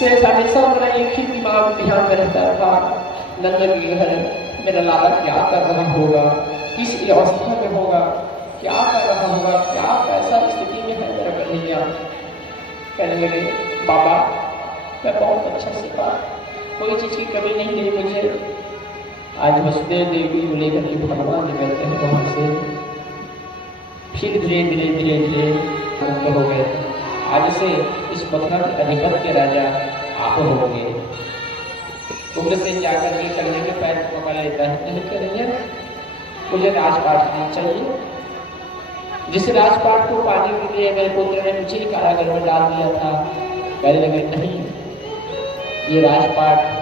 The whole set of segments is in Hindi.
से हमेशा मेरा एक ही दिमाग ध्यान में रहता था, नंद के घर मेरा लाला क्या कर रहा होगा, किस अवस्था में होगा, क्या कर रहा होगा, क्या कैसा स्थिति में है मेरा कन्हैया। कहने लगे बाबा मैं बहुत अच्छा सीखा, कोई चीज़ की कमी नहीं रही मुझे। आज वसुदेव देवी को लेकर के भगवान निकलते हैं वहाँ से, फिर धीरे धीरे धीरे धीरे मुक्त हो गए। आज से इस मथुरा के अधिपत्य राजा आप हो गए। उग्रसेन जाकर के कन्हैया के पैर को पकड़ लेता है, नहीं कन्हैया मुझे राजपाट नहीं चाहिए, जिस राजपाट को पाने के लिए मेरे पुत्र ने मुझे कारागार में डाल दिया था। कहने लगे नहीं, ये राजपाट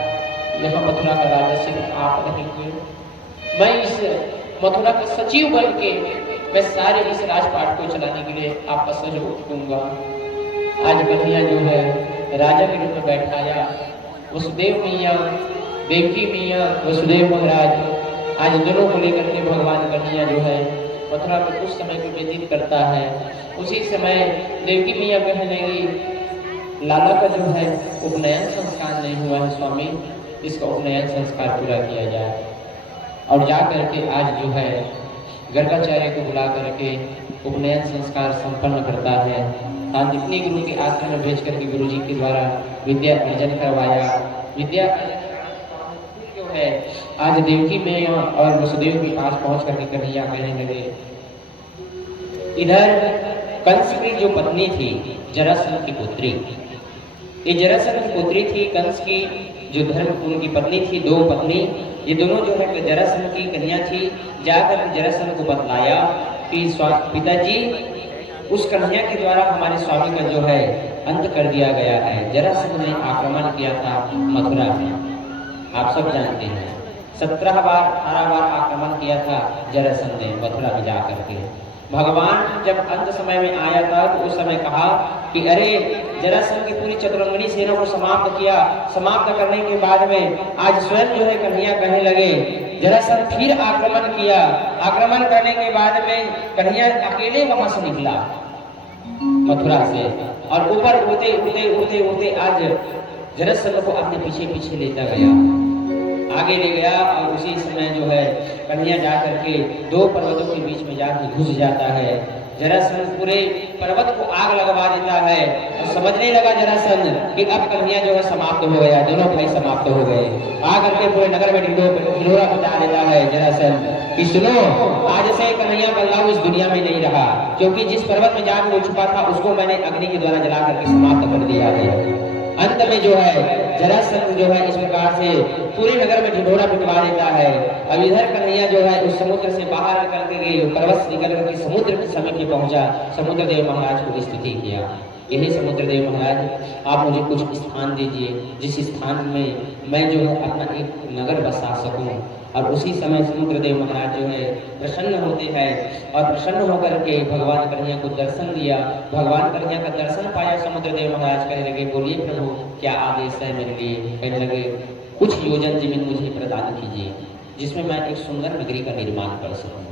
यहाँ मथुरा का राजा सिर्फ आप रहेंगे, मैं इस मथुरा का सचिव बन के मैं सारे इस राजपाट को चलाने के लिए आपका सहयोग दूंगा। आज कन्हैया जो है राजा के रूप में बैठाया, वसुदेव मैया, देवकी मैया, वसुदेव महाराज, आज दोनों को लेकर के भगवान कन्हैया जो है मथुरा में कुछ समय को व्यतीत करता है। उसी समय देवकी मैया कहने लगी लाला का जो है उपनयन संस्कार नहीं हुआ है स्वामी, इसका उपनयन संस्कार पूरा किया जाए। और जा करके आज जो है गर्गाचार्य को बुला करके उपनयन संस्कार संपन्न करता है। तांत्रिकनी गुरु के आश्रम में भेज करके गुरु जी के द्वारा विद्या अर्जन करवाया। विद्या जो है आज देवकी में और वसुदेव के पास पहुंच करके कन्हैया कहने लगे, इधर कंस की जो पत्नी थी जरासंध की पुत्री, ये जरासंध की पुत्री थी, कंस की जो धर्मपूर्ण की पत्नी थी, दो पत्नी, ये दोनों जो है जरासंध की कन्या थी। जाकर जरासंध को बतलाया कि पिताजी उस कन्या के द्वारा हमारे स्वामी का जो है अंत कर दिया गया है। जरासंध ने आक्रमण किया था मथुरा में, आप सब जानते हैं 17 बार 18 बार आक्रमण किया था जरासंध ने मथुरा में जाकर के। भगवान जब अंत समय में आया था तो उस समय कहा कि अरे जरासंध की पूरी चतुरंगनी सेना को समाप्त किया। समाप्त करने के बाद में आज स्वयं जो है कन्हैया कहने लगे जरासंध फिर आक्रमण किया। आक्रमण करने के बाद में कन्हैया अकेले वहां से निकला मथुरा से और ऊपर उड़ते उड़ते उड़ते उड़ते आज जरासंध को अपने पीछे पीछे लेता गया, आगे ले गया। और उसी समय जो है कन्हैया जा करके दो पर्वतों के बीच में जाकर घुस जाता है। जरासंध पूरे पर्वत को आग लगवा देता है और समझने लगा जरासंध कि अब कन्हैया जो है समाप्त हो गया, दोनों भाई समाप्त हो गए। आकर के पूरे नगर में ढिंढोरा बजा देता है जरासंध कि सुनो, आज से कन्हैया बल्लाऊ इस दुनिया में नहीं रहा, क्योंकि जिस पर्वत में जाकर वो छुपा था उसको मैंने अग्नि के द्वारा जला करके समाप्त कर दिया है। अंत में जो है जरासंध जो है इस प्रकार से पूरे नगर में ढिंढोरा पिटवा देता है। अब इधर कन्हैया जो है उस समुद्र से बाहर निकल के पर्वत से निकल करके समुद्र के समीप में पहुंचा, समुद्र देव महाराज को स्तुति किया। यही समुद्र देव महाराज आप मुझे कुछ स्थान दीजिए जिस स्थान में मैं जो है अपना एक नगर बसा सकूं। और उसी समय समुद्र देव महाराज जो है प्रसन्न होते हैं और प्रसन्न होकर के भगवान कन्हैया को दर्शन दिया। भगवान कन्हैया का दर्शन पाया समुद्र देव महाराज कहने लगे बोलिए प्रभु क्या आदेश है मेरे लिए। कहने लगे कुछ योजन जमीन मुझे प्रदान कीजिए जिसमें मैं एक सुंदर नगरी का निर्माण कर सकूं।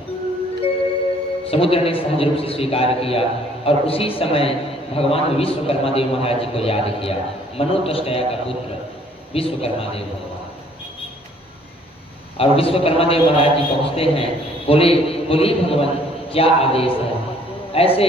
समुद्र ने सहज रूप से स्वीकार किया और उसी समय भगवान विश्वकर्मा देव महाराज जी को याद किया। मनोतष्टया का पुत्र विश्वकर्मा देव भगवान, और विश्वकर्मा देव महाराज जी पहुंचते हैं, बोले बोली भगवान क्या आदेश है। ऐसे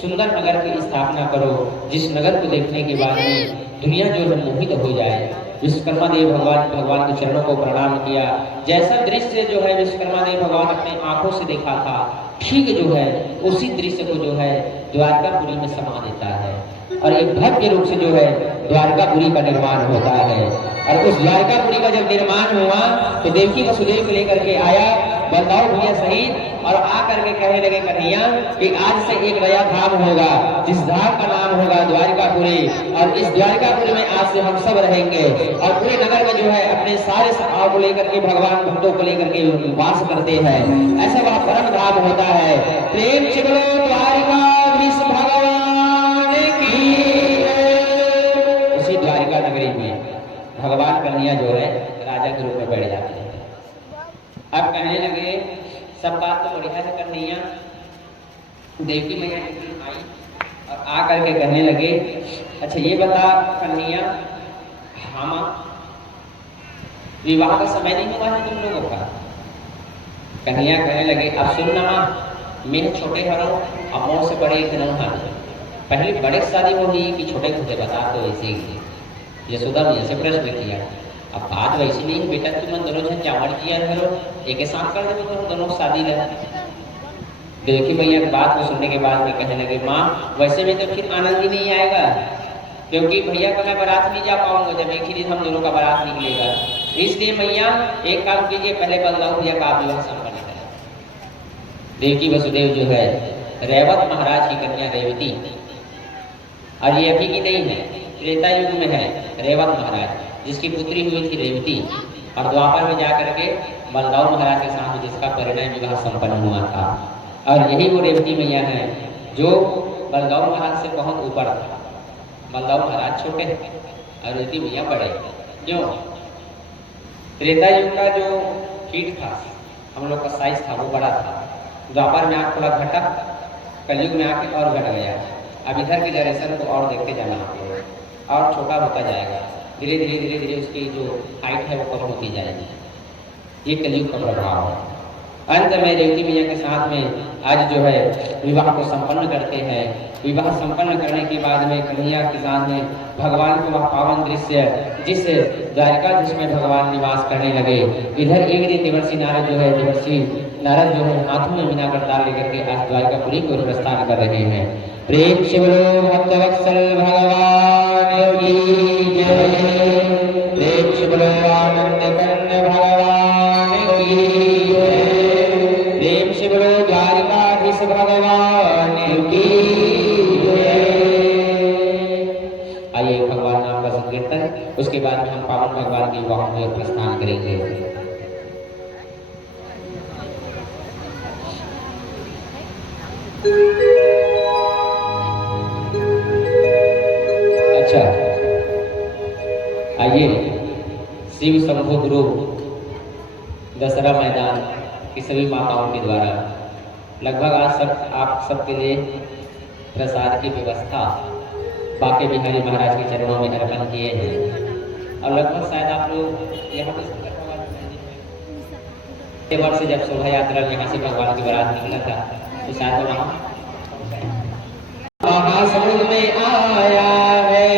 सुंदर नगर की स्थापना करो जिस नगर को देखने के बाद में दुनिया जो है मोहित हो जाए। विश्वकर्मा देव भगवान के चरणों को प्रणाम किया। जैसा दृश्य जो है विश्वकर्मा देव भगवान अपने आंखों से देखा था ठीक जो है उसी दृश्य को जो है द्वारकापुरी में समा देता है और एक भव्य रूप से जो है द्वारकापुरी का निर्माण होता है। और उस द्वारकापुरी का जब निर्माण हुआ तो देवकी वसुदेव को लेकर के आया बलदाऊ भैया सहित और आकर के कहने लगे कन्हैया कि आज से एक नया धाम होगा जिस धाम का नाम होगा द्वारकापुरी। और इस द्वारकापुरी में आज से हम सब रहेंगे और पूरे नगर में जो है अपने सारे सखाओं को लेकर के भगवान भक्तों को लेकर के वास करते हैं। ऐसा वह परम धाम होता है। प्रेम से बोलो द्वारकाधीश भगवान की। उसी द्वारका नगरी में भगवान कन्हैया जो है राजा के रूप में बैठ जाते हैं। अब कहने लगे सब बात तो बढ़िया से कन्हैया देवकी मैया आई और आ करके कहने लगे अच्छा ये बता कन्हैया हाँ माँ, विवाह का समय नहीं हुआ है तुम लोगों का? कन्हैया कहने लगे, अब सुन ना माँ, मैं छोटे हरो अब मोर से बड़े एक न हाल। पहले बड़े शादी हो गई कि छोटे तुझे बता तो ऐसे ही यशोदा मैया से प्रश्न किया। अब बात वैसी नहीं बेटा, तुम दोनों जन चावल किया करो, एक ही साथ कर दो तुम दोनों शादी ले। देखी मैया की बात को सुनने के बाद में कहने लगे, माँ वैसे में तो फिर आनंद ही नहीं आएगा, क्योंकि भैया का मैं बारात नहीं जा पाऊंगा जब एक ही दिन हम दोनों का बारात निकलेगा। इसलिए मैया एक काम कीजिए, पहले बलदाऊ भैया का विवाह संपन्न करें। देवकी वसुदेव जो है रेवत महाराज की कन्या रेवती, और ये अभी की नहीं है, त्रेता युग में है रेवत महाराज जिसकी पुत्री हुई थी रेवती, और द्वापर में जाकर के बलदाऊ महाराज के साथ जिसका परिणय विवाह संपन्न हुआ था। और यही वो रेवती मैया है जो बलदाऊ महाराज से बहुत ऊपर था। बलदाऊ महाराज छोटे और रेवती मैया बड़े। जो त्रेता युग का जो फीट था हम लोग का साइज था वो बड़ा था, द्वापर में आग थोड़ा घटा, कलयुग में आके और घट गया। अब इधर की जनरेशन को और देखते जाना और छोटा होता जाएगा, धीरे धीरे धीरे धीरे उसकी जो हाइट है वो कम होती जाएगी। ये कलयुग का प्रभाव है। अंत में रेवती मैया के साथ में आज जो है विवाह को संपन्न करते हैं। विवाह संपन्न करने के बाद में कन्हैया के साथ में भगवान को वह पावन दृश्य जिस द्वारिका जिसमें भगवान निवास करने लगे, इधर एक दिन देवर्षि नारद जो है नारद जो है हाथों में मीना करतार लेकर के आज द्वारिकापुरी को प्रस्थान कर रहे हैं। प्रेम से बोलो भक्तवत्सल भगवान की जय। प्रेम से बोलो आनंद कंद भगवान की जय। प्रेम से बोलो द्वारिकाधीश भगवान की जय। आइए भगवान नाम का संकीर्तन, उसके बाद में हम पावन भगवान की विवाह में प्रस्थान करेंगे। आइए शिव शंभु गुरु दशहरा मैदान की सभी माताओं के द्वारा लगभग आज आप सबके लिए प्रसाद की व्यवस्था बाके बिहारी महाराज के चरणों में अर्पण किए हैं। और लगभग शायद आप लोग यहाँ पे वर्ष से जब शोभा यात्रा यहाँ से भगवान की बारात निकला था तो शायद वहाँ महासमुद्र में आया है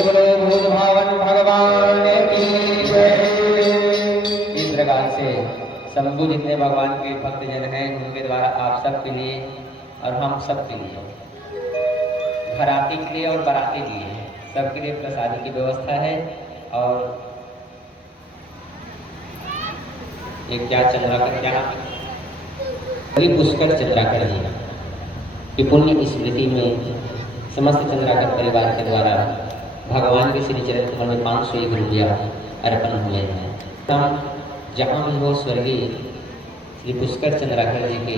के बोलो भूत भावन भगवान की जय। इस प्रकार से शंभु जितने भगवान के भक्तजन हैं उनके द्वारा आप सबके लिए और हम सबके लिए, घराती के लिए और बराती के लिए, सबके लिए प्रसादी की व्यवस्था है। और ये क्या चंद्राकर, क्या पुष्कर चंद्राकर जी की पुण्य स्मृति में समस्त चंद्राकर परिवार के द्वारा भगवान के श्री चरण कमल में 501 रुपया अर्पण हुए हैं। हम जहाँ भी हो स्वर्गीय श्री पुष्कर चंद्राकर जी के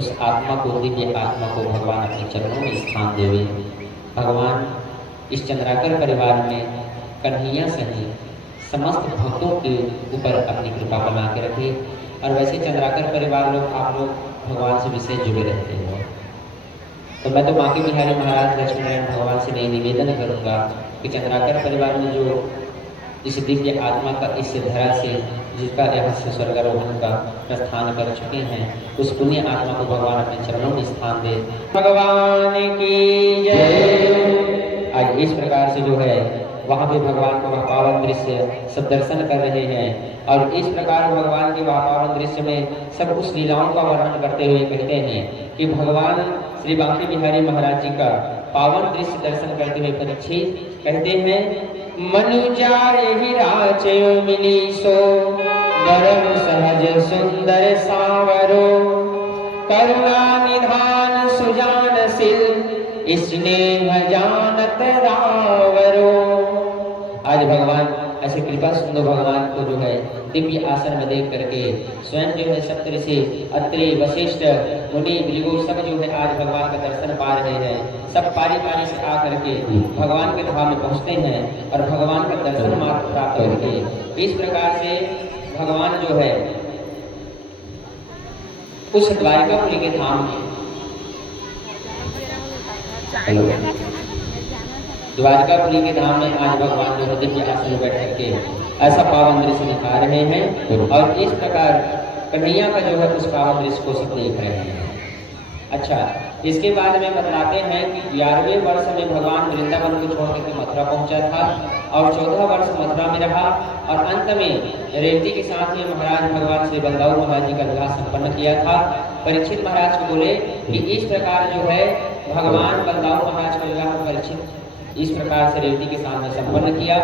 उस आत्मा को, दिव्य आत्मा को भगवान अपने चरणों में स्थान देवे। भगवान इस चंद्राकर परिवार में कन्हैया सहित समस्त भक्तों के ऊपर अपनी कृपा बना के रखे। और वैसे चंद्राकर परिवार लोग, आप लोग भगवान से विशेष जुड़े रहते हो, तो मैं तो बांके बिहारी महाराज लक्ष्मी नारायण भगवान से नहीं निवेदन करूंगा कि चंद्राकर परिवार में जो इस दिव्य आत्मा का इस धरा से जिसका यहाँ से स्वर्गारोहण का प्रस्थान कर चुके हैं, उस पुण्य आत्मा को भगवान अपने चरणों में स्थान दे। भगवान की जय। आज इस प्रकार से जो है वहाँ पे भगवान का वह पावन दृश्य सब दर्शन कर रहे हैं। और इस प्रकार भगवान के वह पावन दृश्य में सब उस लीलाओं का वर्णन करते हुए कहते हैं कि भगवान श्री बांके बिहारी महाराज जी का पावन दृश्य दर्शन करते हुए परीक्षित कहते हैं, मनुजा यही राचयो मिली सो वरम सहज सुंदर सावरो करुणा निधान सुजानशील स्नेह जानत रावरो। आज भगवान ऐसे कृपा सुंदर भगवान को जो है दिव्य आसन में देख करके स्वयं जो है सप्तऋषि अत्रि वशिष्ठ मुनि भृगु सब जो है आज भगवान का दर्शन पा रहे हैं। सब पारी पारी से आ करके भगवान के धाम में पहुंचते हैं और भगवान का दर्शन मात्र प्राप्त करके इस प्रकार से भगवान जो है उस द्वारिकापुरी के धाम में, द्वारिकापुरी के धाम में आज भगवान जो है दिव्य आसन में बैठ करके ऐसा पावन दृश्य दिखा रहे हैं। और इस प्रकार कन्हैया का जो है उस पावन दृश्य को सब देख रहे हैं। अच्छा, इसके बाद में बतलाते हैं कि 11वें वर्ष में भगवान वृंदावन को छोड़ करके मथुरा पहुंचा था और 14 वर्ष मथुरा में रहा और अंत में रेवती के साथ में महाराज भगवान श्री बलदाऊ महाराज जी का विवाह संपन्न किया था। परीक्षित महाराज को बोले कि इस प्रकार जो है भगवान बलदाऊ महाराज का विवाह परीक्षित इस प्रकार से रेवती के सामने संपन्न किया।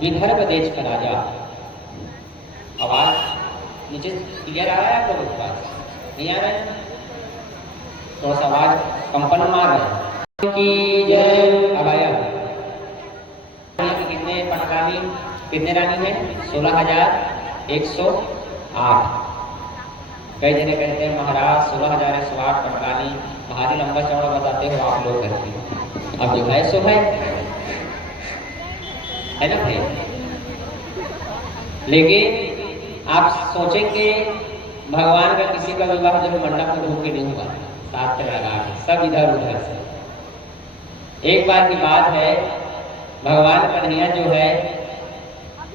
विदर्भ देश का राजा, आवाज नीचे क्लियर आ रहा है आप लोगों के पास? नहीं आ रहा है? थोड़ा सा आवाज कंपन मार रहे की जय। अब आया कितने पटरानी, कितने रानी है? 16,108। कई जने कहते हैं महाराज 16,108 पटरानी, भारी लंबा चौड़ा बताते हो आप लोग करके। अब जो है सो है ना भाई। लेकिन आप सोचेंगे भगवान का किसी का विवाह जो मंडप में ढूंढ के नहीं हुआ, साथ लगा सब इधर उधर से। एक बार की बात है, भगवान कन्हैया जो है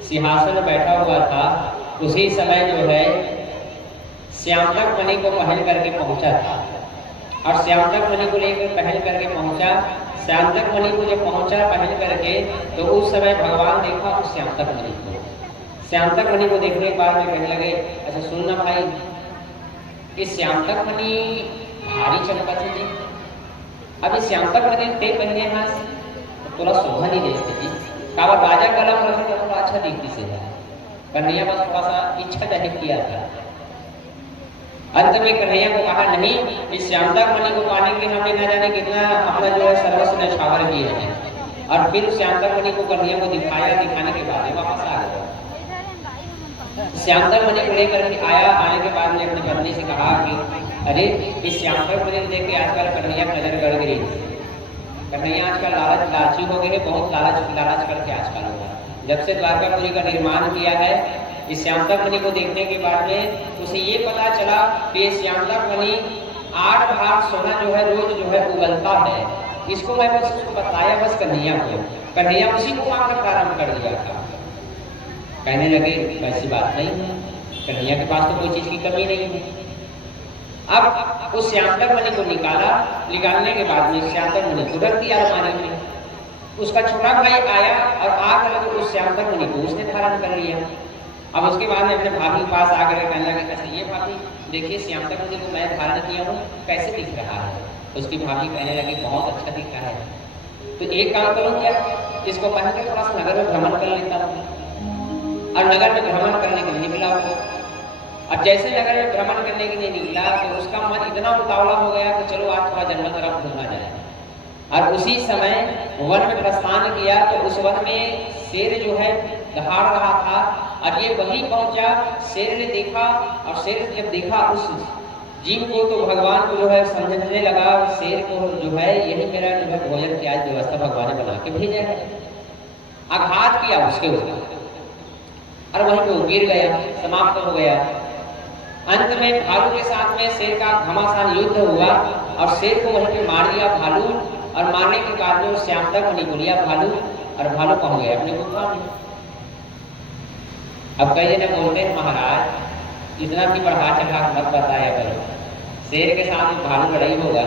सिंहासन में बैठा हुआ था, उसी समय जो है श्यामतक मणि को पहन करके पहुंचा था और श्यामतक मणि को लेकर पहन करके पहुंचा। श्यामतक मणि को जब पहुंचा पहन करके तो उस समय भगवान देखा उस श्यामतक मणि को। श्यामतक मणि को देखने के बाद में कहने लगे, अच्छा सुनना भाई, इस श्यामतक मणि भारी चमकत है जी। अब इस श्यामतक मणि ते पहने हैं तो थोड़ा शोभा नहीं देते जी, काबा राजा कलम रखे तो थोड़ा अच्छा दिखती से है। कन्हैया बस थोड़ा सा इच्छा जाहिर किया था। अंत में कन्हैया को कहा, नहीं, इस श्यामतक मणि को पाने के लिए हमने न जाने कितना अपना जो है सर्वस्व न्यौछावर किए हैं। और फिर श्यामतक मणि को कन्हैया को दिखाया, दिखाने के बाद वापस आ गया। श्यामतक मणि को लेकर के आया, आने के बाद में अपनी पत्नी से कहा कि अरे इस श्यामतक मणि को देख के आजकल कन्हैया नजर गड़ गई। कन्हैया आजकल लालची हो गई है, बहुत लालच करके आजकल होगा। जब से द्वारकापुरी का निर्माण किया है, इस श्यामतक मणि को देखने के बाद में उसे ये पता चला कि श्यामतक मणि 8 भाग सोना जो है रोज जो है उगलता है। इसको मैं बस उसको बताया बस कन्हैया को, कन्हैया उसी को मांगकर प्रारंभ कर दिया था। कहने लगे वैसी बात नहीं है, कन्हैया के पास तो कोई चीज की कमी नहीं है। अब उस श्यामतक मणि को निकाला, निकालने के बाद में श्यामतक मणि को रख दिया अलमारी में। उसका छोटा भाई आया और आकर लगे उस श्यामतक मुनि को उसने धारण कर लिया। अब उसके बाद में अपने भाभी के पास आ गए, कहने लगे अच्छा ये भाभी देखिए श्यामतक मुनि को मैं धारण किया हूँ, कैसे दिख रहा है? उसकी भाभी कहने लगी बहुत अच्छा दिख रहा है, तो एक काम करो क्या, इसको पहन के थोड़ा सा नगर में भ्रमण कर लेता हूँ। और नगर में भ्रमण करने के लिए निकला वो। अब जैसे नगर में भ्रमण करने के लिए निकला तो उसका मन इतना उतावला हो गया कि चलो आज थोड़ा जंगल तरफ घूमना जाए। और उसी समय वन में प्रस्थान किया तो उस वन में शेर जो है दहाड़ रहा था और ये वहीं पहुंचा। शेर ने देखा और शेर जब देखा उस जीव को तो भगवान को जो है समझने लगा, शेर को जो है यही मेरा जो है भोजन की आज व्यवस्था भगवान ने बना के भेजा है। आघात किया उसके ऊपर और वहीं पे गिर गया, समाप्त हो गया। अंत में भालू के साथ में शेर का घमासान युद्ध हुआ और शेर को वहीं पे मार दिया भालू। और मारने के बाद में श्यामतक मुनि को लिया भालू और भालू पहुंच गया अपने गुफा में। अब कई जने बोलते हैं महाराज इतना भी बढ़ा चढ़ा मत बताया करो, शेर के साथ में भालू लड़ाई होगा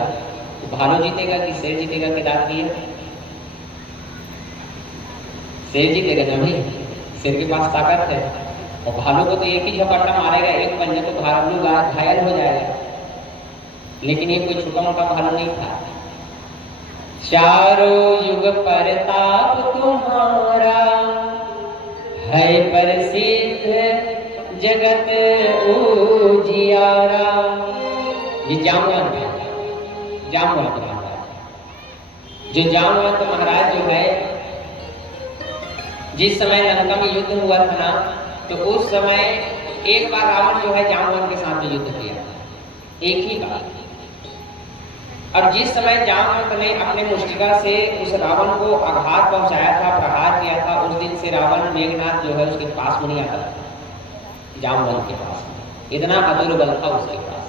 तो भालू जीतेगा कि शेर जीतेगा? किताब की शेर जीतेगा ना भाई, शेर के पास ताकत है और भालू को तो एक ही झपट्टा मारेगा, एक पंजे तो भालू घायल हो जाएगा। लेकिन ये कोई छोटा मोटा भालू नहीं था। चारों युग परताप तुम्हारा है प्रसिद्ध जगत उजियारा। ये जामवंत महाराज, जो जामवंत महाराज जो है जिस समय लंका में युद्ध हुआ था ना, तो उस समय एक बार रावण जो है जामवंत के साथ में युद्ध किया, एक ही बार। और जिस समय जामवंत ने अपने मुष्टिका से उस रावण को आघात पहुंचाया था, प्रहार किया था, उस दिन से रावण मेघनाथ जो है उसके पास में नहीं आता था, जामवंत के पास में। इतना अतुल बल था उसके पास।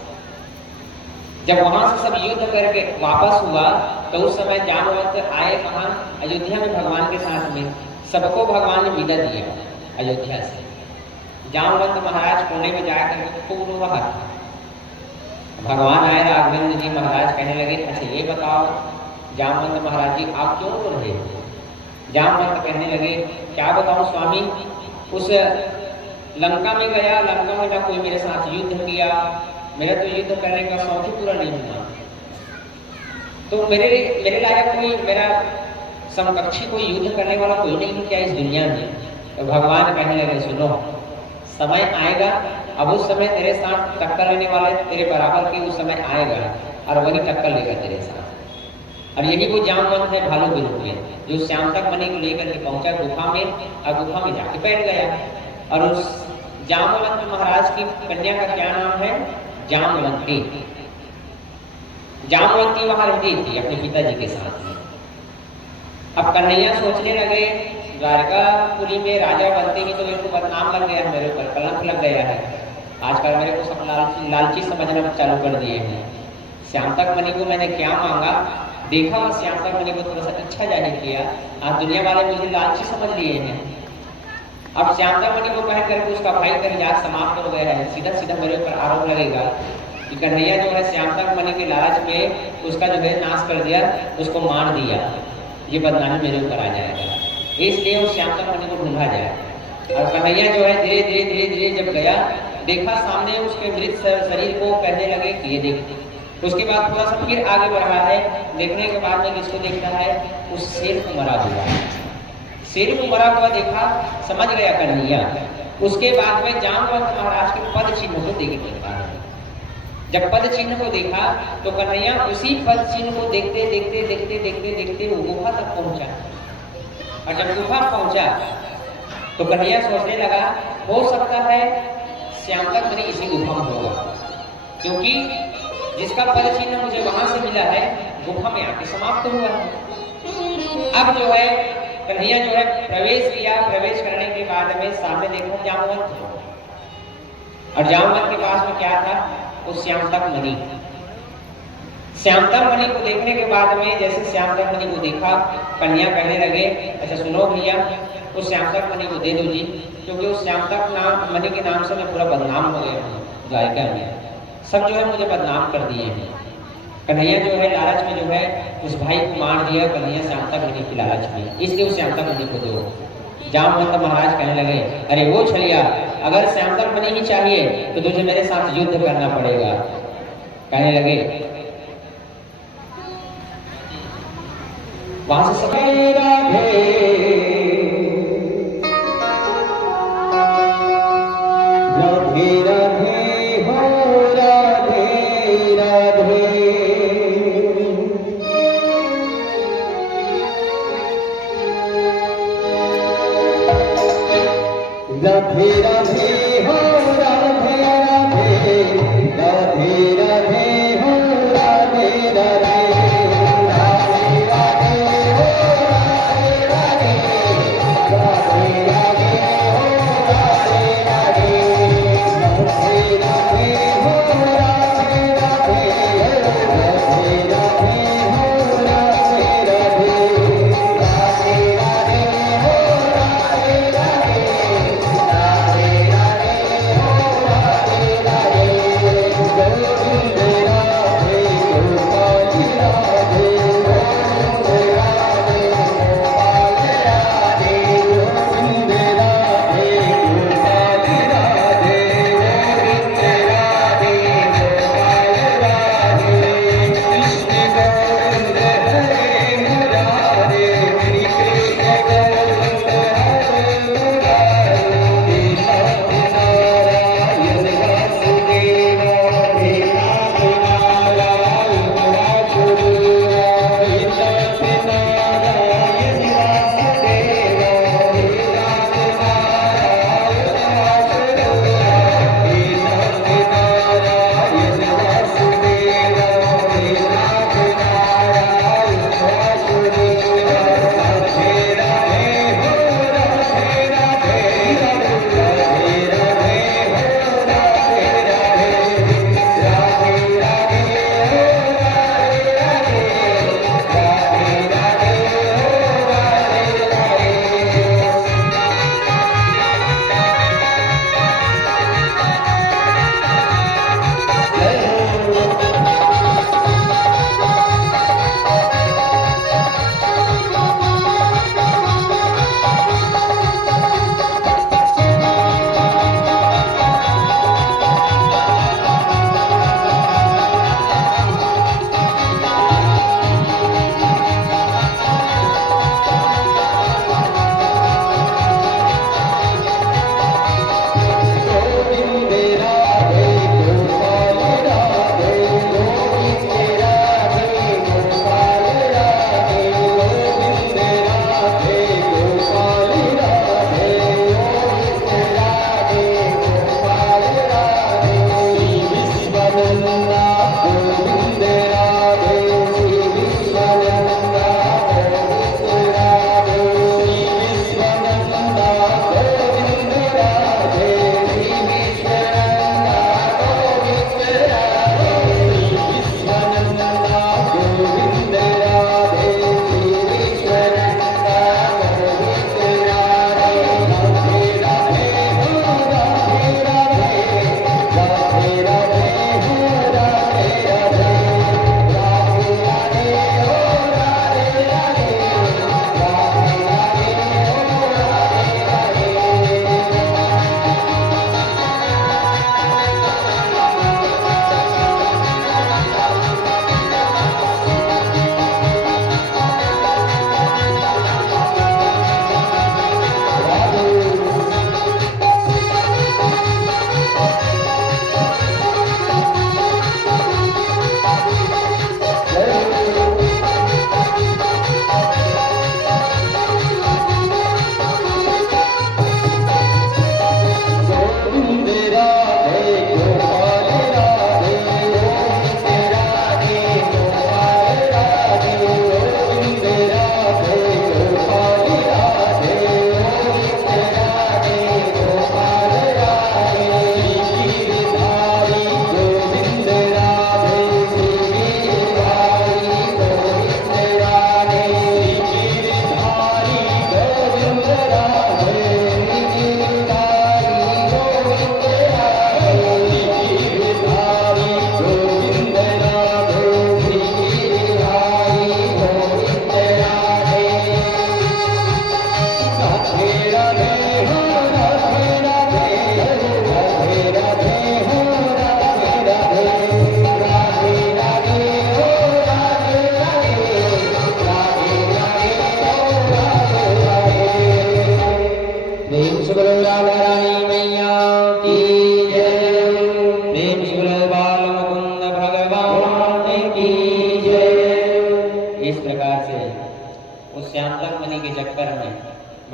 जब वहां से सब युद्ध करके वापस हुआ तो उस समय जामवंत आए कहाँ? अयोध्या में भगवान के साथ में। सबको भगवान ने विदा दिया अयोध्या से। जामवंत महाराज कोने में जाकर खूब रो रहा था। भगवान आए राघवेंद्र जी महाराज कहने लगे अच्छा ये बताओ जामवंत महाराज जी आप क्यों रो रहे हो? जामवंत कहने लगे क्या बताऊं स्वामी, उस लंका में गया, लंका में ना कोई मेरे साथ युद्ध किया, मेरा तो युद्ध करने का शौक ही पूरा नहीं हुआ, तो मेरे लायक कोई मेरा समकक्षी कोई युद्ध करने वाला कोई नहीं है क्या इस दुनिया में? तो भगवान कहने लगे सुनो समय आएगा, अब उस समय तेरे साथ टक्कर लेने वाले तेरे बराबर के उस समय आएगा और वही टक्कर लेगा तेरे साथ। और यही वो जामवंत है भालू के रूप में, जो श्यामतक मुनि को लेकर के पहुंचा गुफा में और गुफा में जाके बैठ गया। और उस जामवंत महाराज की कन्या का क्या नाम है? जामवंती। जामवंती वहां रहती थी अपने पिताजी के साथ में। अब कन्हैया सोचने लगे द्वारकापुरी में राजा बनते ही तो मेरे को बदनाम लग गया, मेरे ऊपर कलंक लग गया है। आजकल मेरे को सब लालची समझना चालू कर दिए हैं। श्यामतक मुनि को मैंने क्या मांगा, देखा और श्यामतक मुनि को थोड़ा सा इच्छा जाहिर किया, आज दुनिया वाले मुझे लालची समझ लिए हैं। अब श्यामतक मुनि को कह करके उसका भाई का इजाज समाप्त हो गया है, सीधा सीधा मेरे ऊपर आरोप लगेगा कि कन्हैया जो है श्यामतक मुनि के लालच में उसका जो है नाश कर दिया, उसको मार दिया, ये बदनामी मेरे ऊपर आ जाएगा, इसलिए उस श्यामतक मुनि को ढूंढा जाए। और कन्हैया जो है धीरे धीरे धीरे धीरे जब गया, देखा सामने उसके मृत शरीर को, कहने लगे कि ये देख। उसके बाद थोड़ा सा फिर आगे बढ़ा है, देखने के बाद में किसको देखता है? उस शेर को मरा हुआ। शेर को मरा हुआ देखा, समझ गया कन्हैया। उसके बाद में जामवंत महाराज के पद चिन्ह को देख लेता है। जब पद चिन्ह को देखा तो कन्हैया उसी पद चिन्ह को देखते देखते देखते देखते देखते वो गुफा तक पहुंचा। और जब गुफा पहुंचा तो कन्हैया सोचने लगा हो सकता है श्यामतक मुनि इसी गुफा में होगा, क्योंकि जिसका पद चिन्ह मुझे वहां से मिला है गुफा में आके समाप्त हुआ है। अब जो है कन्हैया जो है प्रवेश किया, प्रवेश करने के बाद में सामने देखा जामवंत, और जामवंत के पास में क्या था? उस श्यामतक मुनि। श्यामतक मुनि को देखने के बाद में जैसे श्यामतक मुनि को देखा, कन्या कहने लगे अच्छा सुनो भैया उस श्यामतक मुनि को दे दो जी, क्योंकि उस श्यामतक मुनि के नाम से मैं पूरा बदनाम हो गया हूँ द्वारिका में, सब जो है मुझे बदनाम कर दिए हैं। कन्हैया जो है लालच में जो है उस भाई को मार दिया, कन्हैया श्यामता मणि की लालच में, इसलिए उस श्यामता मणि को दो। जामवंत महाराज कहने लगे, अरे वो छलिया, अगर श्यामता मणि ही चाहिए तो तुझे मेरे साथ युद्ध करना पड़ेगा। कहने लगे वहां से सफेद राधे राधे हो राधे राधे, राधे राधे हो राधे राधे, राधे राधे हो राधे राधे, राधे राधे हो राधे राधे, राधे राधे हो राधे राधे, राधे राधे हो राधे राधे, राधे राधे हो राधे राधे।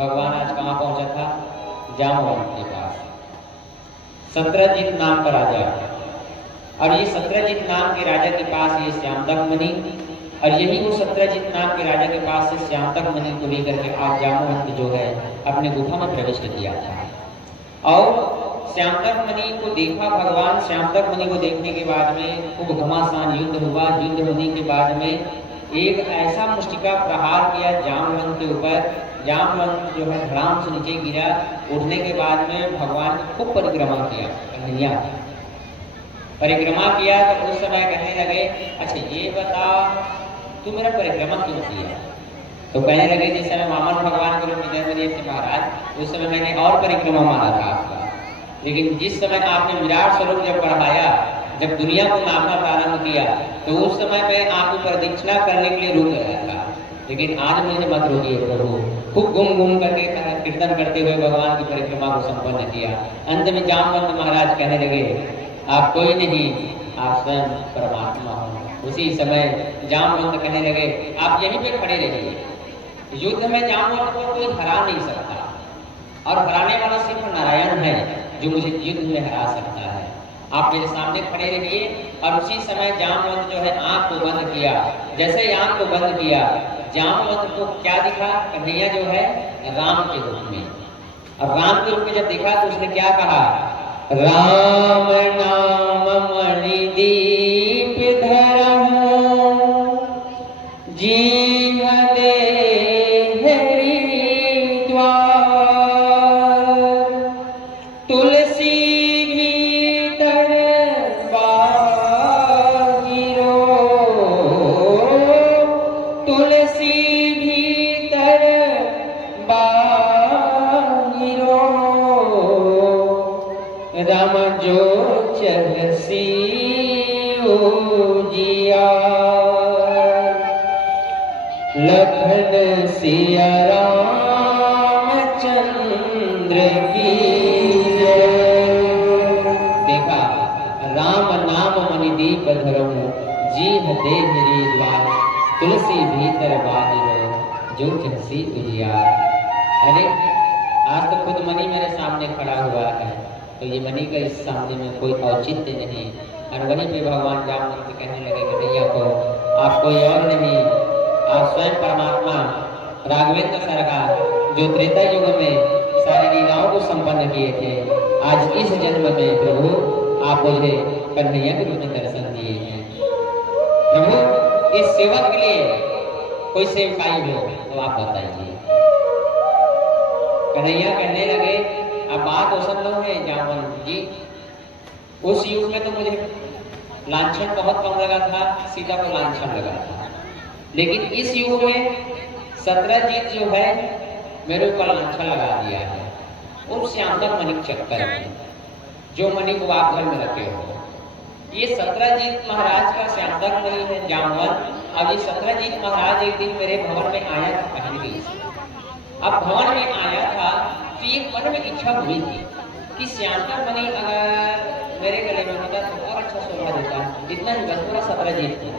भगवान आज कहाँ पहुंचा था? जामवंत के पास। सत्रजीत नाम का राजा, और ये सत्रजीत नाम के राजा के पास ये श्यामतक मणि, और यही वो सत्रजीत नाम के राजा के पास से श्यामतक मणि को लेकर के आज जामवंत जो है अपने गुफा में प्रवेश किया था। और श्यामतक मणि को देखा भगवान। श्यामतक मणि को देखने के बाद में खूब घमासान युद्ध हुआ। युद्ध होने के बाद में एक ऐसा मुष्टिका प्रहार किया जामवंत के ऊपर। जामवंत जो है धड़ाम से नीचे गिरा। उठने के बाद में भगवान ने खूब परिक्रमा किया, कन्हैया परिक्रमा किया। तो उस समय कहने लगे, अच्छा ये बता तू मेरा परिक्रमा क्यों किया? तो कहने लगे, जिस समय वामन भगवान के रूप में जन्म लिए थे महाराज, उस समय मैंने और परिक्रमा मारा था आपका, लेकिन जिस समय आपने विराट स्वरूप जब बढ़ाया, जब दुनिया को नापना प्रारंभ किया, तो उस समय मैं आपको प्रदक्षिणा करने के लिए रुक गया था, लेकिन आज मुझे मत रोकिए प्रभु। खूब घूम घूम करके कीर्तन करते हुए भगवान की परिक्रमा को संपन्न किया। अंत में जामवंत महाराज कहने लगे, आप कोई नहीं, आप स्वयं परमात्मा हो। उसी समय जामवंत कहने लगे, आप यहीं पे खड़े रहिए। युद्ध में जामवंत को कोई हरा नहीं सकता, और हराने वाला सिर्फ नारायण है जो मुझे युद्ध में हरा सकता है। आप मेरे सामने खड़े रहिए। और उसी समय जामवंत जो है आंख को बंद किया। जैसे ही आंख को बंद किया, जामवंत को क्या दिखा? कन्हैया जो है राम के रूप में। और राम के रूप में जब देखा तो उसने क्या कहा? राम नाम मणि दीप धरहूं, जीव दे तुलसी भीतर बाहिरो, तुलसी भीतर बाहिरो, राम जो चलसी उजियार, लखन सिया रामचंद्र की। देखा, राम नाम मणि दीप धरहूं, जीह देह द्वार, तुलसी भीतर बाहिरो, जो चलसी उजियार। अरे आज तो खुद मणि मेरे सामने खड़ा हुआ है, तो ये मणि का इस सामने में कोई औचित्य नहीं। और वहीं पे भगवान जामवंत कहने लगे कन्हैया को, आप कोई और नहीं, आप स्वयं परमात्मा राघवेंद्र सरकार, जो त्रेता युग में सारी लीलाओं को संपन्न किए थे। आज इस जन्म में प्रभु आप मुझे कन्हैया के रूप में दर्शन दिए हैं। प्रभु इस सेवक के लिए कोई सेवकाई हो तो आप बताइए। कन्हैया कहने लगे, अब बात हो सब लोग है जामवंत जी, उस युग में तो मुझे लांछन बहुत कम लगा था, सीता को लांछन लगा था, लेकिन इस युग में सत्रजीत जो है मेरे ऊपर लांछन लगा दिया है। उन श्यामतक मणि चक्कर में, जो मणि को आप घर में रखे हो, ये सत्रजीत महाराज का श्यामतक मणि है जामवंत। अब ये सत्रजीत महाराज एक दिन मेरे भवन में आया था पहली गई। अब भवन में आया था तो एक मन में इच्छा हुई थी कि श्यामतक मणि अगर मेरे गले में होता तो और अच्छा शोभा देता। इतना ही बस पूरा सत्रजीत था,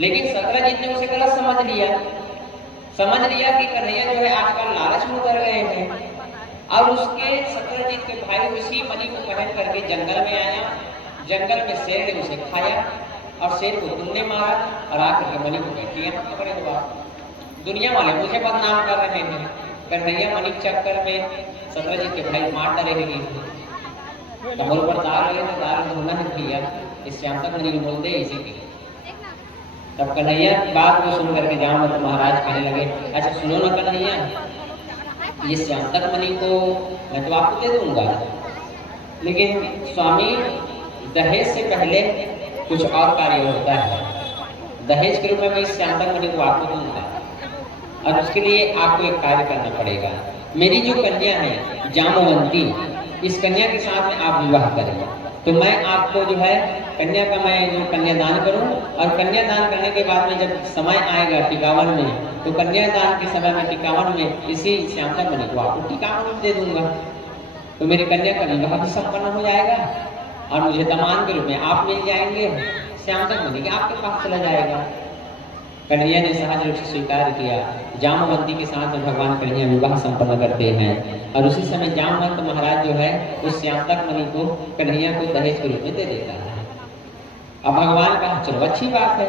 लेकिन सत्रजीत ने उसे गलत समझ लिया कि कन्हैया जो है आजकल लालच में उतर गए हैं। और उसके सत्रजीत के भाई उसी मणि को पहन करके जंगल में आया। जंगल में शेर ने उसे खाया और शेर को तुमने मारा और आकर के मणि को बैठ लिया। पकड़े हुआ दुनिया वाले मुझे बदनाम कर रहे हैं, कन्हैया मणि चक्कर में सत्रजीत के भाई मार डरे हुए थे। कमर पर दाग लगे तो दाग ढूंढना ही किया, इस श्यामतक मणि को बोलते इसी के। तब कन्हैया की बात को सुन करके जामवंत महाराज कहने लगे, अच्छा सुनो ना कन्हैया, ये श्यामतक मणि को मैं तो आपको दे दूंगा, लेकिन स्वामी दहेज से पहले कुछ और कार्य होता है। दहेज के रूप में मैं इस श्यामतक मणि को आपको दूंगा, और उसके लिए आपको एक कार्य करना पड़ेगा। मेरी जो कन्या है जामवंती, इस कन्या के साथ में आप विवाह करें, तो मैं आपको जो है कन्या का मैं जो कन्यादान करूं, और कन्यादान करने के बाद में जब समय आएगा टिकावन में, तो कन्यादान के समय में टिकावन में इसी श्यामतक मणि को आपको टिकावन में दे दूंगा। तो मेरी कन्या का विवाह भी संपन्न हो जाएगा, और मुझे दामाद के रूप में आप मिल जाएंगे। श्यामतक मणि आपके पास चला जाएगा। कन्हैया ने सहज रूप से स्वीकार किया। जामवंती के साथ में भगवान कन्हैया विवाह संपन्न करते हैं और उसी समय जामवंत महाराज जो है उस श्यामतक मणि को कन्हैया को दहेज के रूप में दे देता है। अब भगवान का चलो अच्छी बात है।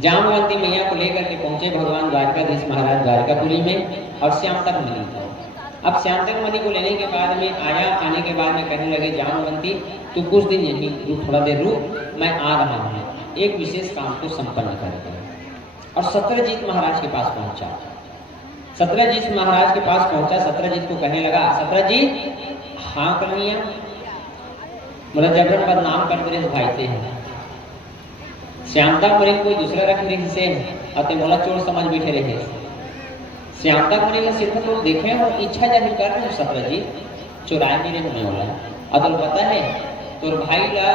जामवंती मैया को लेकर के पहुंचे भगवान द्वारकाधीश महाराज द्वारकापुरी में और श्यामतक मणि को। अब श्यामतक मणि को लेने के बाद में आने के बाद में कहने लगे जामवंती तू कुछ दिन यहीं रुक, थोड़ा देर रुक, मैं आ रहा हूँ एक विशेष काम को संपन्न करके। और सत्रजीत महाराज के पास पहुंचा। सत्रजीत महाराज के पास पहुंचा, सत्रजीत को कहने लगा सत्रजीत हाँ कन्हैया मेरा जबरन बदनाम कर दे भाई थे श्यामतक मणि कोई दूसरा रख रही से अते मोला चोर समझ बैठे रहे। श्यामतक मणि में सिर्फ तो देखे और इच्छा जाहिर कर रहे हो सत्रजीत चुराए मेरे होने वाला। अतल पता है तो भाई ला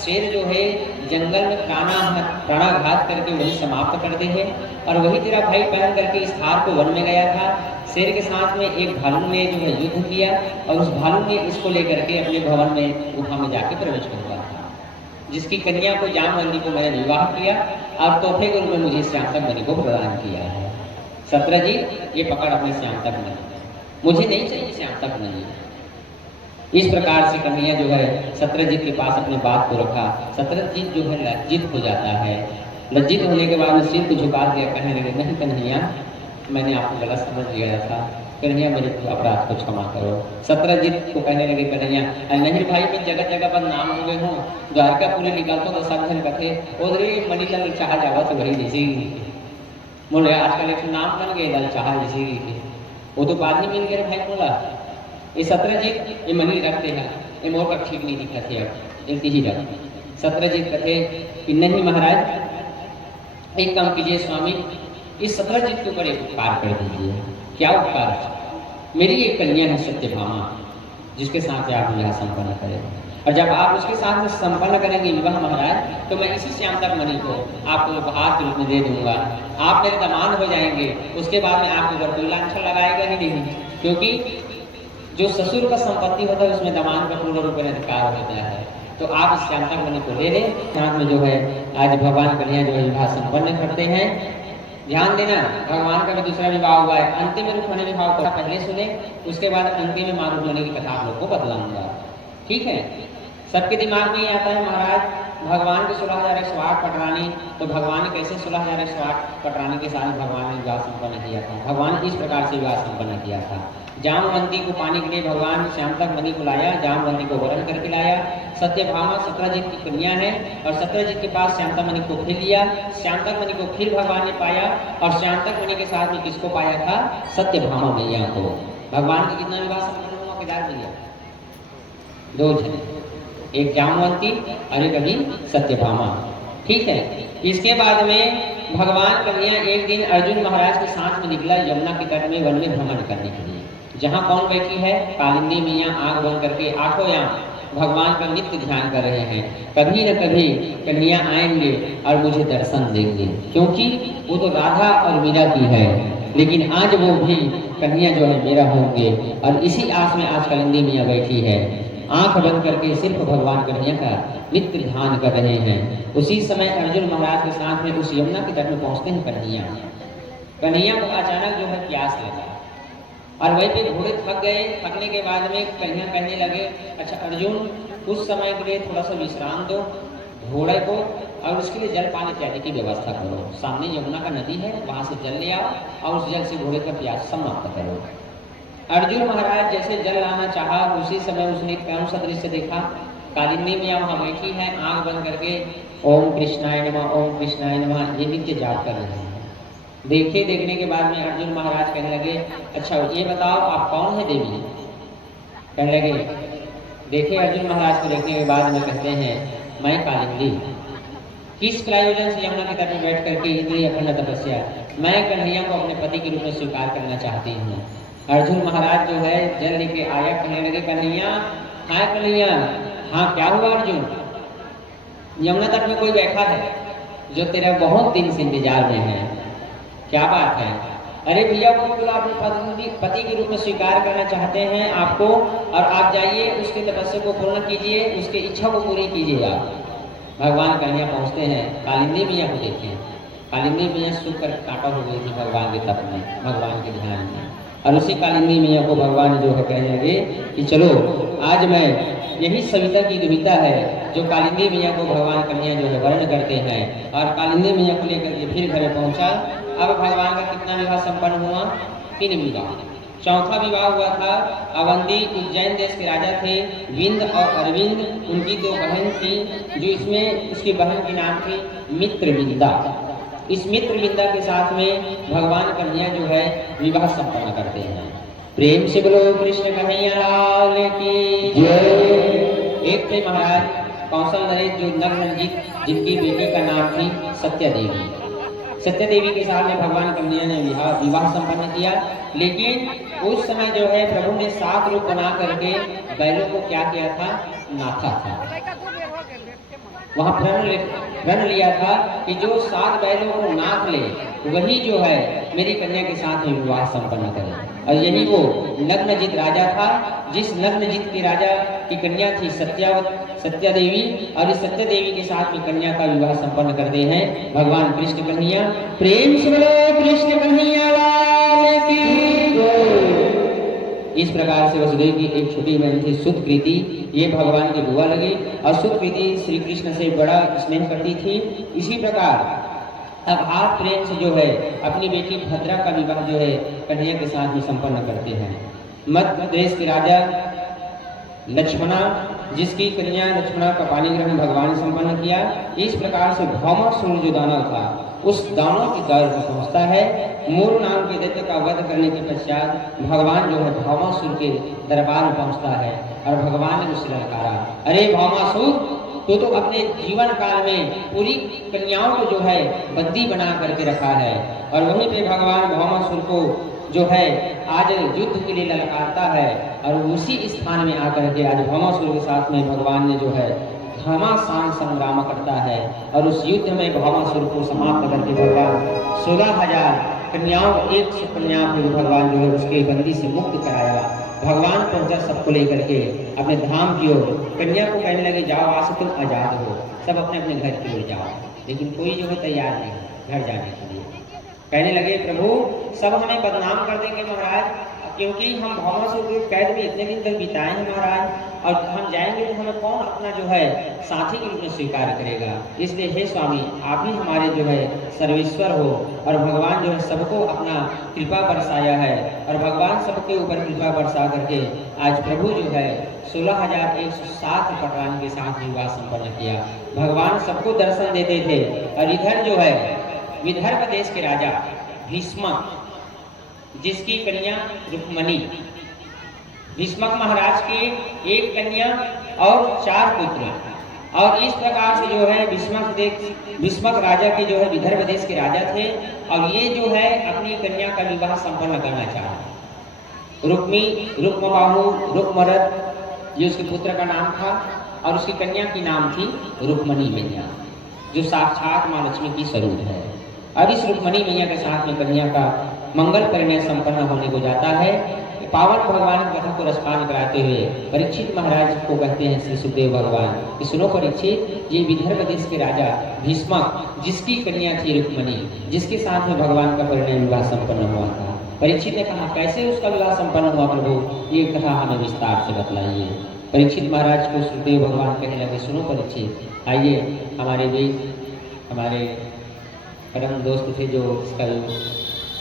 शेर जो है जंगल में प्राणाघात करके वही समाप्त कर दे है और वही तेरा भाई पहन करके इस हार को वन में गया था। शेर के साथ में एक भालू ने जो है युद्ध किया और उस भालू ने इसको लेकर के अपने भवन में गुफा में जाके प्रवेश कर दिया था, जिसकी कन्या को जामवंती को मैंने विवाह किया और तोहफे के रूप में मुझे श्यामतक मणि को प्रदान किया है। सत्रजीत ये पकड़ अपने श्यामतक मणि, मुझे नहीं चाहिए श्यामतक मणि। इस प्रकार से कन्हैया जो है सत्रजीत के पास अपने बात को रखा। सत्रजीत जो है लज्जित हो जाता है। लज्जित होने के बाद में सिर को झुका दिया, कहने लगे नहीं कन्हैया मैंने आपको गलत समझ लिया था, कन्हैया मेरे अपराध को क्षमा करो। सत्रजीत को कहने लगे कन्हैया नहीं भाई मैं जगह जगह पर नाम हो गए हूँ, द्वारकापुरी निकलता तो सब जन कथे उधरे मणि लल चाह जावा तो वही जैसे बोले आजकल एक नाम बन गए लल चाह जैसे वो तो बाद में मिल गए भाई बोला ये सत्रजीत ये मणि रखते हैं ये मोर का ठीक नहीं दिखा थे अब इनकी ही रख। सत्रजीत कथे कि नहीं महाराज एक काम कीजिए स्वामी इस सत्रजीत के ऊपर एक उपकार कर दीजिए। क्या उपकार? मेरी एक कन्या है सत्यभामा जिसके साथ आप विवाह संपन्न करें और जब आप उसके साथ में संपन्न करेंगे विवाह महाराज तो मैं इसी श्यामतक मणि को आपको उपहार के रूप में दे दूंगा। आप मेरे दामाद हो जाएंगे। उसके बाद में आपको घर कोई लांछन लगाएगा ही नहीं, क्योंकि जो ससुर का संपत्ति होता है उसमें दामाद का पूर्ण रूप में अधिकार होता है। तो आप इस श्यामतक मणि को ले लें। साथ में जो है आज भगवान कन्हैया जो है विवाह संपन्न करते हैं। ध्यान देना भगवान का भी दूसरा विवाह हुआ है। अंतिम रूप होने विवाह को पहले सुने, उसके बाद अंतिम में मारूप होने की कथा आप लोग को बतलाऊंगा। ठीक है, सबके दिमाग में ये आता है महाराज भगवान के 16,001 पटरानी, तो भगवान ने कैसे 16,001 पटरानी के साथ भगवान ने विवाह संपन्न किया था। भगवान इस प्रकार से विवाह संपन्न किया था। जामवंती को पाने के लिए भगवान श्यामतक मणि को लाया, जामवंती को वरण करके लाया। सत्यभामा सत्रजीत की कन्या है और सत्रजीत के पास श्यामतक मणि को फिर लिया। श्यामतक मणि को फिर भगवान ने पाया और श्यामतक मणि के साथ में किसको पाया था? सत्यभामा मैया को। भगवान का कितना विवाह संपन्न हुआ? केदार भैया दो जन, एक जामवंती और एक अभी सत्यभामा। ठीक है, इसके बाद में भगवान कन्हैया एक दिन अर्जुन महाराज के साथ में निकला यमुना के तट में वन में भ्रमण करने के लिए। जहाँ कौन बैठी है? कालिंदी मैया आंख बंद करके आंखों यहाँ भगवान का नित्य ध्यान कर रहे हैं। कभी न कभी कन्हैया आएंगे और मुझे दर्शन देंगे, क्योंकि वो तो राधा और मीरा की है, लेकिन आज वो भी कन्हैया जो है मेरा होंगे। और इसी आस में आज कालिंदी मैया बैठी है, आंख बंद करके सिर्फ भगवान कन्हैया का नित्य ध्यान कर रहे हैं। उसी समय अर्जुन महाराज के साथ में उस यमुना के तट में पहुंचते हैं कन्हैया। कन्हैया को अचानक जो है प्यास लगा और वहीं पे घोड़े थक गए। थकने के बाद में कन्हैया कहने लगे अच्छा अर्जुन कुछ समय के लिए थोड़ा सा विश्राम दो घोड़े को और उसके लिए जल पानी इत्यादि की व्यवस्था करो। सामने यमुना का नदी है, वहां से जल ले आओ और उस जल से घोड़े का प्यास समाप्त करो। अर्जुन महाराज जैसे जल लाना चाहा, उसी समय उसने कौन सा दृश्य देखा? कालिंदी मैया वहां बैठी है, आंख बंद करके ओम कृष्णाय नमः ओम कृष्णाय नमः ये नित्य जाप कर रहे हैं। देखने के बाद में अर्जुन महाराज कहने लगे अच्छा ये बताओ आप कौन है देवी? कहने लगे देखे अर्जुन महाराज को देखने के बाद में कहते हैं मैं कालिंदी। किस प्रयोजन से यमुना के तट में बैठ करके इतनी अखंड तपस्या? मैं कन्हैया को अपने पति के रूप में स्वीकार करना चाहती हूँ। अर्जुन महाराज जो है जल लेके आया, कहने लगे कन्हैया हाँ कन्हैया हाँ क्या हुआ अर्जुन? यमुना तट में कोई बैठा है जो तेरा बहुत दिन से इंतजार में है। क्या बात है? अरे भैया वो तो अपने पति के रूप में स्वीकार करना चाहते हैं आपको, और आप जाइए उसकी तपस्या को पूर्ण कीजिए, उसकी इच्छा को पूरी कीजिए। आप भगवान कन्हैया पहुंचते हैं, कालिंदी मैया को देखें। कालिंदी मैया सूख कर कांटा हो गई थी भगवान के तप में, भगवान के ध्यान में। और उसी कालिंदी मैया को भगवान जो है कहने लगे कि चलो आज मैं, यही सविता की दुविधा है जो कालिंदी मैया को भगवान कन्हैया जो है वर्ण करते हैं। और कालिंदी मैया को लेकर के फिर घर पहुंचा। अब भगवान का कितना विवाह संपन्न हुआ? 3 विवाह। चौथा विवाह हुआ था अवंती उज्जैन देश के राजा थे विंद और अरविंद, उनकी 2 बहन थी, जो इसमें उसकी बहन की नाम थी मित्रविंदा। इस मित्रविंदा के साथ में भगवान कन्हैया जो है विवाह संपन्न करते हैं। प्रेम से बोलो कृष्ण कन्हैया लाल की जय। एक थे महाराज कौशल नरेश जो नग्नजित, जिनकी बेटी का नाम थी सत्या देवी। सत्या देवी के साथ में भगवान कन्हैया ने विवाह संपन्न किया। लेकिन उस समय जो है प्रभु ने 7 रूप बना करके बैलों को क्या किया था? नाथा था। वहां प्रण लिया था कि जो 7 बैलों को नाथ ले वही जो है मेरी कन्या के साथ में विवाह संपन्न करे। और यही वो नग्नजित राजा था, जिस नग्नजित के राजा की कन्या थी सत्या देवी। और इस सत्या देवी के साथ में कन्या का विवाह संपन्न करते हैं भगवान कृष्ण कन्हैया। प्रेम से बोलो कृष्ण कन्हैया लाल की जय। इस प्रकार से वसुदेव की एक छोटी बहन थी सुतकृति, ये भगवान की बुआ लगी। और सुतकृति श्री कृष्ण से बड़ा स्नेह करती थी। इसी प्रकार अब आप प्रेम से जो है अपनी बेटी भद्रा का विवाह जो है कन्हैया के साथ ही संपन्न करते हैं। मध्य प्रदेश के राजा लक्ष्मणा, जिसकी कन्या लक्ष्मणा का पानी ग्रहण भगवान ने संपन्न किया। इस प्रकार से भौमासुर जो दानव था उस दानव की दर पर पहुंचता है। मूर नाम के दैत्य का वध करने के पश्चात भगवान जो है भौमासुर के दरबार में पहुंचता है और भगवान ने उसे ललकारा, अरे भौमासुर, तो अपने जीवन काल में पूरी कन्याओं को जो है बंदी बना करके रखा है। और वहीं पे भगवान भौमासुर को जो है आज युद्ध के लिए ललकारता है। और उसी स्थान में आकर के आज भौमासुर के साथ में भगवान ने जो है घमासान संग्राम करता है। और उस युद्ध में भौमासुर को समाप्त करके भगवान 16,000 कन्याओं, 100 कन्याओं को भगवान जो है उसके बंदी से मुक्त कराया। भगवान पहुंचा सबको लेकर के अपने धाम की ओर। कन्या को कहने लगे जाओ आज से तुम आजाद हो, सब अपने अपने घर की ओर जाओ। लेकिन कोई जो है तैयार नहीं घर जाने के लिए। कहने लगे प्रभु सब हमें बदनाम कर देंगे महाराज, क्योंकि हम भौमासुर के कैद में इतने दिन तक बिताए हैं महाराज, और हम जाएंगे तो हमें कौन अपना जो है साथी के रूप में स्वीकार करेगा। इसलिए हे स्वामी आप ही हमारे जो है सर्वेश्वर हो। और भगवान जो है सबको अपना कृपा बरसाया है। और भगवान सबके ऊपर कृपा बरसा करके आज प्रभु जो है 16,107 पटरानी के साथ विवाह संपन्न किया। भगवान सबको दर्शन देते थे। और इधर जो है विदर्भ देश के राजा भीष्मक, जिसकी कन्या रुक्मणी, भीष्मक महाराज की 1 कन्या और 4 पुत्र। और इस प्रकार से जो है भीष्मक राजा के जो है विदर्भ देश के राजा थे। और ये जो है अपनी कन्या का विवाह संपन्न करना चाहा। रुक्मबाहु, रुक्मरथ ये उसके पुत्र का नाम था। और उसकी कन्या की नाम थी रुक्मणी मैया, जो साक्षात माँ लक्ष्मी की स्वरूप है। अब इस रुक्मणी मैया के साथ में कन्या का मंगल परिणय संपन्न होने को जाता है। पावन भगवान की कथा को रसपान कराते हुए परीक्षित महाराज को कहते हैं श्री सुखदेव भगवान कि सुनो परीक्षित, ये विदर्भ देश के राजा भीष्मक, जिसकी कन्या थी रुक्मणी, जिसके साथ में भगवान का परिणय विवाह संपन्न हुआ था। परीक्षित ने कहा कैसे उसका विवाह संपन्न हुआ प्रभु, ये कथा हमें विस्तार से बतलाइए। परीक्षित महाराज को सुखदेव भगवान कहने लगे सुनो परीक्षित, आइए हमारे बीच हमारे परम दोस्त थे जो इसका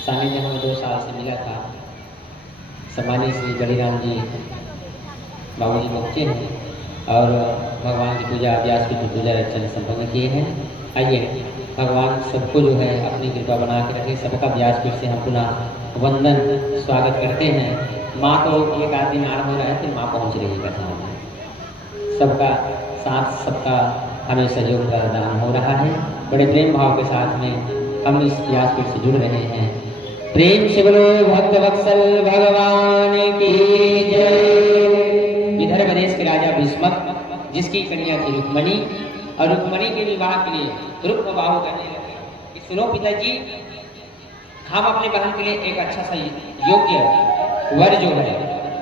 सानिध्य हमें 2 साल से मिला था, सम्मानित श्री बलिराम जी बाबू जी मुख्य हैं। और भगवान की पूजा व्यासपीठ की पूजा अर्चना संपन्न किए हैं। आइए भगवान सबको जो है अपनी कृपा बना के रखे। सबका व्यासपीठ से हम पुनः वंदन स्वागत करते हैं। माँ को एक आदमी नार हो रहा है, फिर माँ पहुँच रही है कथा में। सबका साथ सबका हमें सहयोग प्रदान हो रहा है। बड़े प्रेम भाव के साथ में हम इस व्यासपीठ से जुड़ रहे हैं। प्रेम से बोलो भक्त वत्सल भगवान की जय। विदर्भ देश के राजा भीष्मक, जिसकी कन्या थी रुक्मणी, और रुक्मणी के विवाह के लिए रुक्मबाहु कहने लगे कि सुनो पिताजी, हम अपने बहन के लिए एक अच्छा सा योग्य वर जो है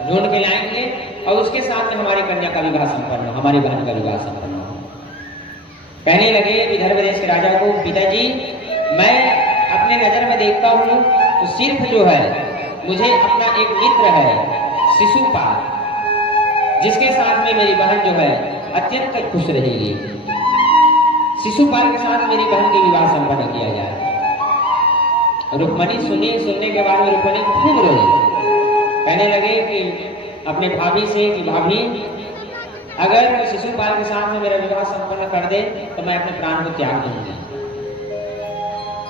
ढूंढ के लाएंगे और उसके साथ में हमारी कन्या का विवाह संपन्न हो, हमारी बहन का विवाह संपन्न हो। कहने लगे विदर्भ देश के राजा को पिताजी मैं अपने नजर में देखता हूँ तो सिर्फ जो है मुझे अपना एक मित्र है शिशुपाल, जिसके साथ में मेरी बहन जो है अत्यंत खुश रहेगी। शिशुपाल के साथ मेरी बहन की विवाह संपन्न किया जाए। रुक्मणी सुनने के बाद में रुक्मणी खूब रोई, कहने लगे कि अपने भाभी से कि भाभी अगर शिशुपाल के साथ में मेरा विवाह संपन्न कर दे तो मैं अपने प्राण को त्याग दूंगी।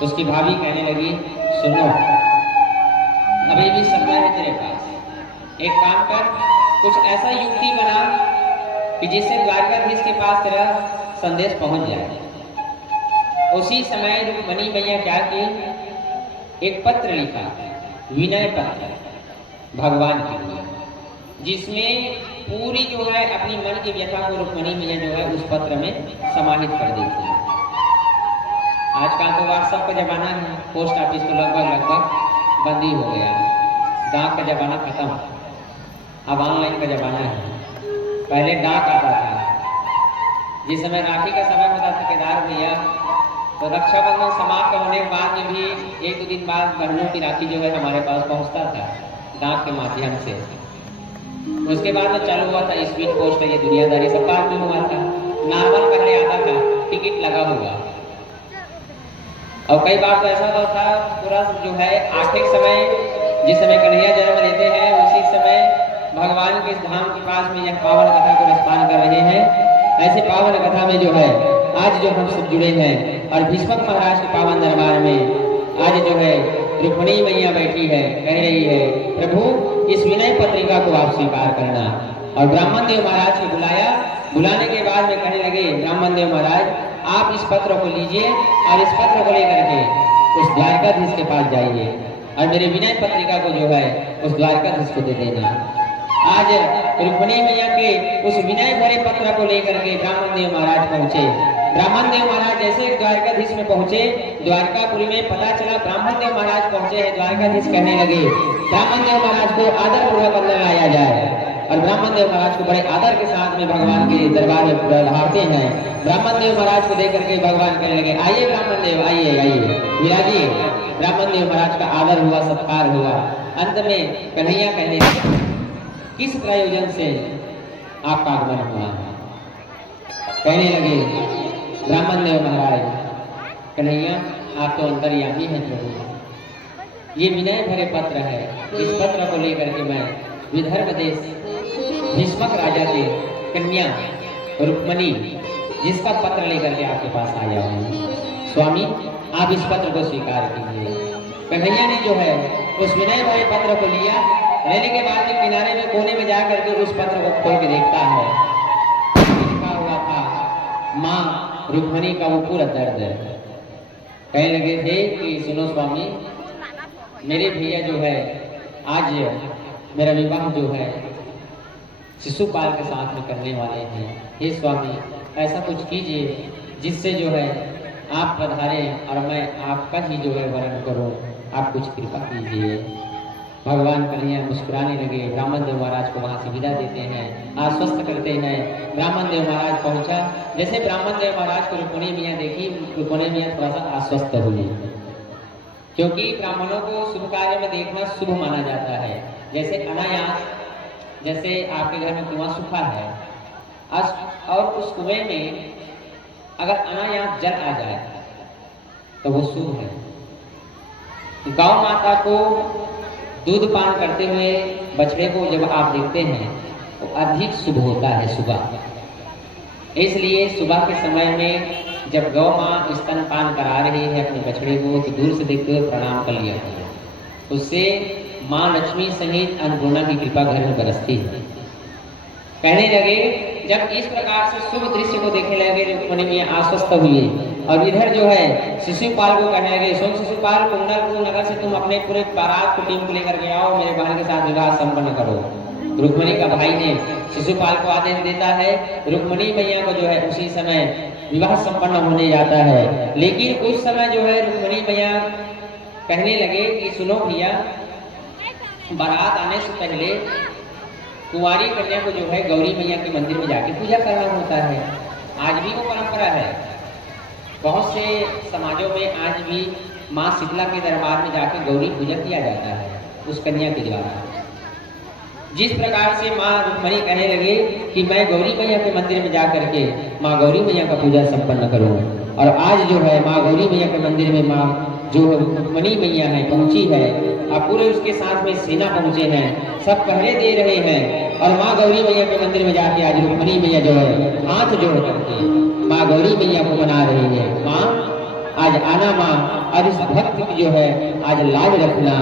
उसकी भाभी कहने लगी सुनो, अभी भी समय है तेरे पास, एक काम कर, कुछ ऐसा युक्ति बना कि जिससे द्वारकाधीश के पास तेरा संदेश पहुंच जाए। उसी समय रुक्मणी मैया क्या की, एक पत्र लिखा, विनय पत्र भगवान के लिए, जिसमें पूरी जो है अपनी मन की व्यथा को रुक्मणी मैया जो है उस पत्र में समाहित कर दी थी। आजकल तो व्हाट्सएप का जमाना है, पोस्ट ऑफिस तो लगभग बंदी हो गया, डाक का जमाना खत्म, अब ऑनलाइन का जमाना है। पहले डाक आता था, जिस समय राखी का समय होता था केदार भैया, तो रक्षाबंधन समाप्त होने के बाद में भी एक दो दिन बाद बहनों की राखी जो है हमारे पास पहुंचता था डाक के माध्यम से। उसके बाद में चालू हुआ था स्पीड पोस्ट, ये दुनियादारी सब बाद में हुआ था। नॉर्मल पहले आता था, टिकट लगा हुआ, और कई बार तो ऐसा होता था पूरा जो है आखिरी समय, जिस समय कन्हैया जन्म लेते हैं उसी समय भगवान के इस धाम के पास में यह पावन कथा को रसपान कर रहे हैं। ऐसे पावन कथा में जो है आज जो हम सब जुड़े हैं और भीष्मक महाराज के पावन दरबार में आज जो है रुक्मणी मैया बैठी है, कह रही है प्रभु इस विनय पत्रिका को आप स्वीकार करना। और ब्राह्मण देव महाराज को बुलाया, बुलाने के बाद में कहने लगे ब्राह्मण देव महाराज आप इस पत्र को लीजिए और इस पत्र को लेकर के उस द्वारकाधीश के पास जाइए और मेरे विनय पत्रिका को जो है उस द्वारकाधीश को दे देना। आज रुक्मणी मैया के उस विनय भरे पत्र को लेकर के ब्राह्मण देव महाराज पहुंचे। ब्राह्मण देव महाराज जैसे द्वारकाधीश में पहुंचे, द्वारकापुरी में पता चला ब्राह्मण देव महाराज पहुंचे हैं। द्वारकाधीश कहने लगे ब्राह्मण देव महाराज को आदर पूर्वक अंदर लाया जाए, और ब्राह्मण देव महाराज को बड़े आदर के साथ में भगवान के दरबार में पधारते हैं। ब्राह्मण देव महाराज को देख करके भगवान कहने लगे आइए ब्राह्मण देव, आइए आइए विराजिए। ब्राह्मण देव महाराज का आदर हुआ, सत्कार हुआ। अंत में कन्हैया कहने लगे किस प्रयोजन से आपका आगमन हुआ? कहने लगे ब्राह्मण देव महाराज कन्हैया आप तो अंतर्यामी हैं प्रभु, ये विनय भरे पत्र है, इस पत्र को लेकर के मैं विदर्भ देश भीष्मक राजा के कन्या रुक्मणी जिसका पत्र लेकर के आपके पास आया हूँ, स्वामी आप इस पत्र को स्वीकार कीजिए। कन्हैया ने जो है उस विनय भरे पत्र को लिया, लेने के बाद में किनारे में कोने में जा करके उस पत्र को खोल के देखता है, लिखा हुआ था माँ रुक्मणी का वो पूरा दर्द है। कहने लगे थे कि सुनो स्वामी, मेरे भैया जो है आज मेरा विवाह जो है शिशुपाल के साथ में करने वाले हैं। हे स्वामी ऐसा कुछ कीजिए जिससे जो है आप पधारें और मैं आपका ही जो है वरण करूं, आप कुछ कृपा कीजिए। भगवान कन्हैया मुस्कुराने लगे, ब्राह्मण देव महाराज को वहां से विदा देते हैं, आश्वस्त करते हैं। ब्राह्मण देव महाराज पहुंचा, जैसे ब्राह्मण देव महाराज को रुक्मणी मैया देखी, रुक्मणी मैया थोड़ा सा आश्वस्त हुई, क्योंकि ब्राह्मणों को शुभ कार्य में देखना शुभ माना जाता है। जैसे अनायास, जैसे आपके घर में कुआं सूखा है और उस कुएं में अगर अनायास जल आ जाए तो वो शुभ है। गौ माता को दूध पान करते हुए बछड़े को जब आप देखते हैं तो अधिक शुभ होता है सुबह। इसलिए सुबह के समय में जब गौ माँ स्तनपान करा रही है अपने बछड़े को तो दूर से देखते हुए प्रणाम कर लिया है, उससे माँ लक्ष्मी सहित अन्नपूर्णा की कृपा घर में बरसती है। कहने लगे जब इस प्रकार से शुभ दृश्य को देखने लगे रुक्मणी मैया आश्वस्त हुई, और इधर जो है शिशुपाल को कहने लगे सुन शिशुपाल, कुंडलपुर नगर से तुम अपने पूरे बारात को टीम को लेकर के आओ, मेरे बहन के साथ विवाह संपन्न करो। रुक्मणी का भाई ने शिशुपाल को आदेश देता है, रुक्मणी मैया को जो है उसी समय विवाह संपन्न होने जाता है। लेकिन उस समय जो है रुक्मणी मैया कहने लगे कि सुनो भैया, बारात आने से पहले कुंवारी कन्या को जो है गौरी मैया के मंदिर में जाके पूजा करना होता है। आज भी वो परंपरा है। बहुत से समाजों में आज भी माँ शीतला के दरबार में जाकर गौरी पूजा किया जाता है उस कन्या के द्वारा। जिस प्रकार से माँ रुक्मणी कहने लगे कि मैं गौरी मैया के मंदिर में जा करके माँ गौरी मैया का पूजा संपन्न करूँ, और आज जो है माँ गौरी मैया के मंदिर में माँ जो रुक्मणी मैया है पहुंची है, अब पूरे उसके साथ में सेना पहुंचे हैं, सब पहरे दे रहे हैं, और माँ गौरी मैया के मंदिर में जाके आज रुक्मणी मैया जो है हाथ जोड़ करके माँ गौरी मैया को मना रही है। माँ आज आना माँ, और इस भक्त की जो है आज लाज रखना,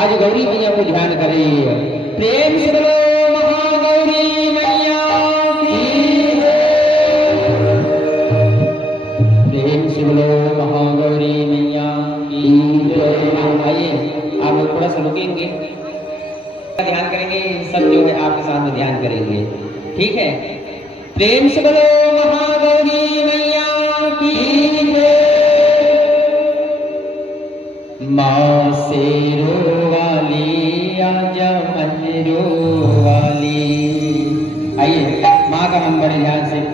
आज गौरी मैया को ध्यान कर रही है। प्रेम से बोलो महागौरी मैया की जय। प्रेम से बोलो महागौरी मैया की जय। आइए आप लोग थोड़ा सा रुकेंगे, ध्यान करेंगे, सब जो है आपके साथ में ध्यान करेंगे, ठीक है। प्रेम से बोलो महागौरी मैया की जय। माँ शेरो वाली आजा मंदिरो वाली। आइए माँ का हम बड़े ध्यान से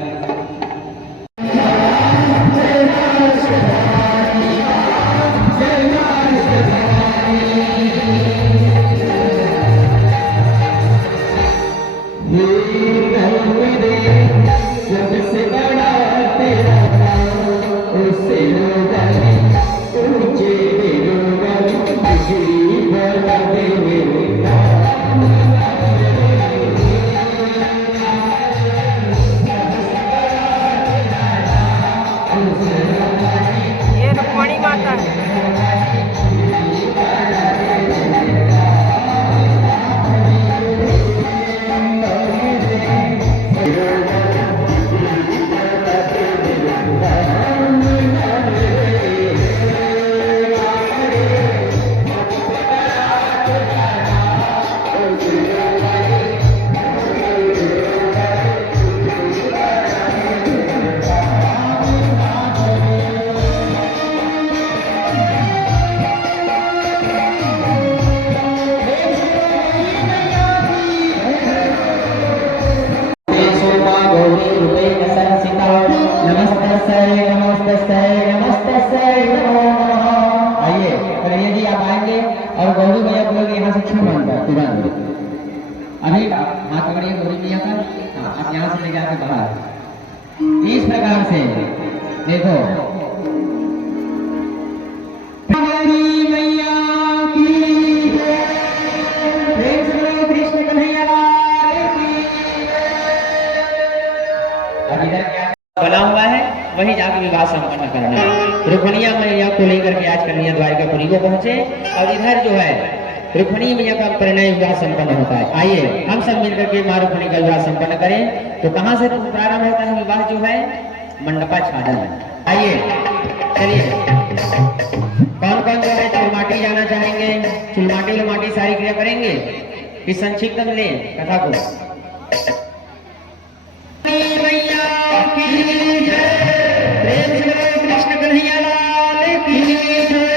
सबसे बड़ा तेरा उससे ये रुक्मणी माता है। आइए कन्हैया जी आप आएंगे और गौरी मैया बोलोगे यहाँ से छू मांगा तुरंत। अभी हाथ पकड़िए गौरी मैया का, हाँ आप यहाँ से ले जाके बाहर इस प्रकार से देखो। गौरी मैया की जय। प्रेम से बोलो कृष्ण कन्हैया लाल की जय। अब इधर क्या बना हुआ है वहीं जाकर विवाह संपन्न करना है। रुक्मणी मैया को लेकर के आज कन्हैया द्वारिकापुरी को पहुंचे, और इधर जो है रुक्मणी मैया का परिणय विवाह संपन्न होता है। आइए हम सब मिलकर के माँ रुक्मणी का विवाह संपन्न करें। तो कहाँ से प्रारंभ होता है विवाह जो है? मंडपाच्छादन। आइए चलिए, कौन कौन जो है चुलमाटी जाना चाहेंगे? चुलमाटी लुमाटी सारी क्रिया करेंगे कि संक्षिप्त में ले कथा को। मैया की जय। प्रेम से बोलो कृष्ण कन्हैया लाल की जय।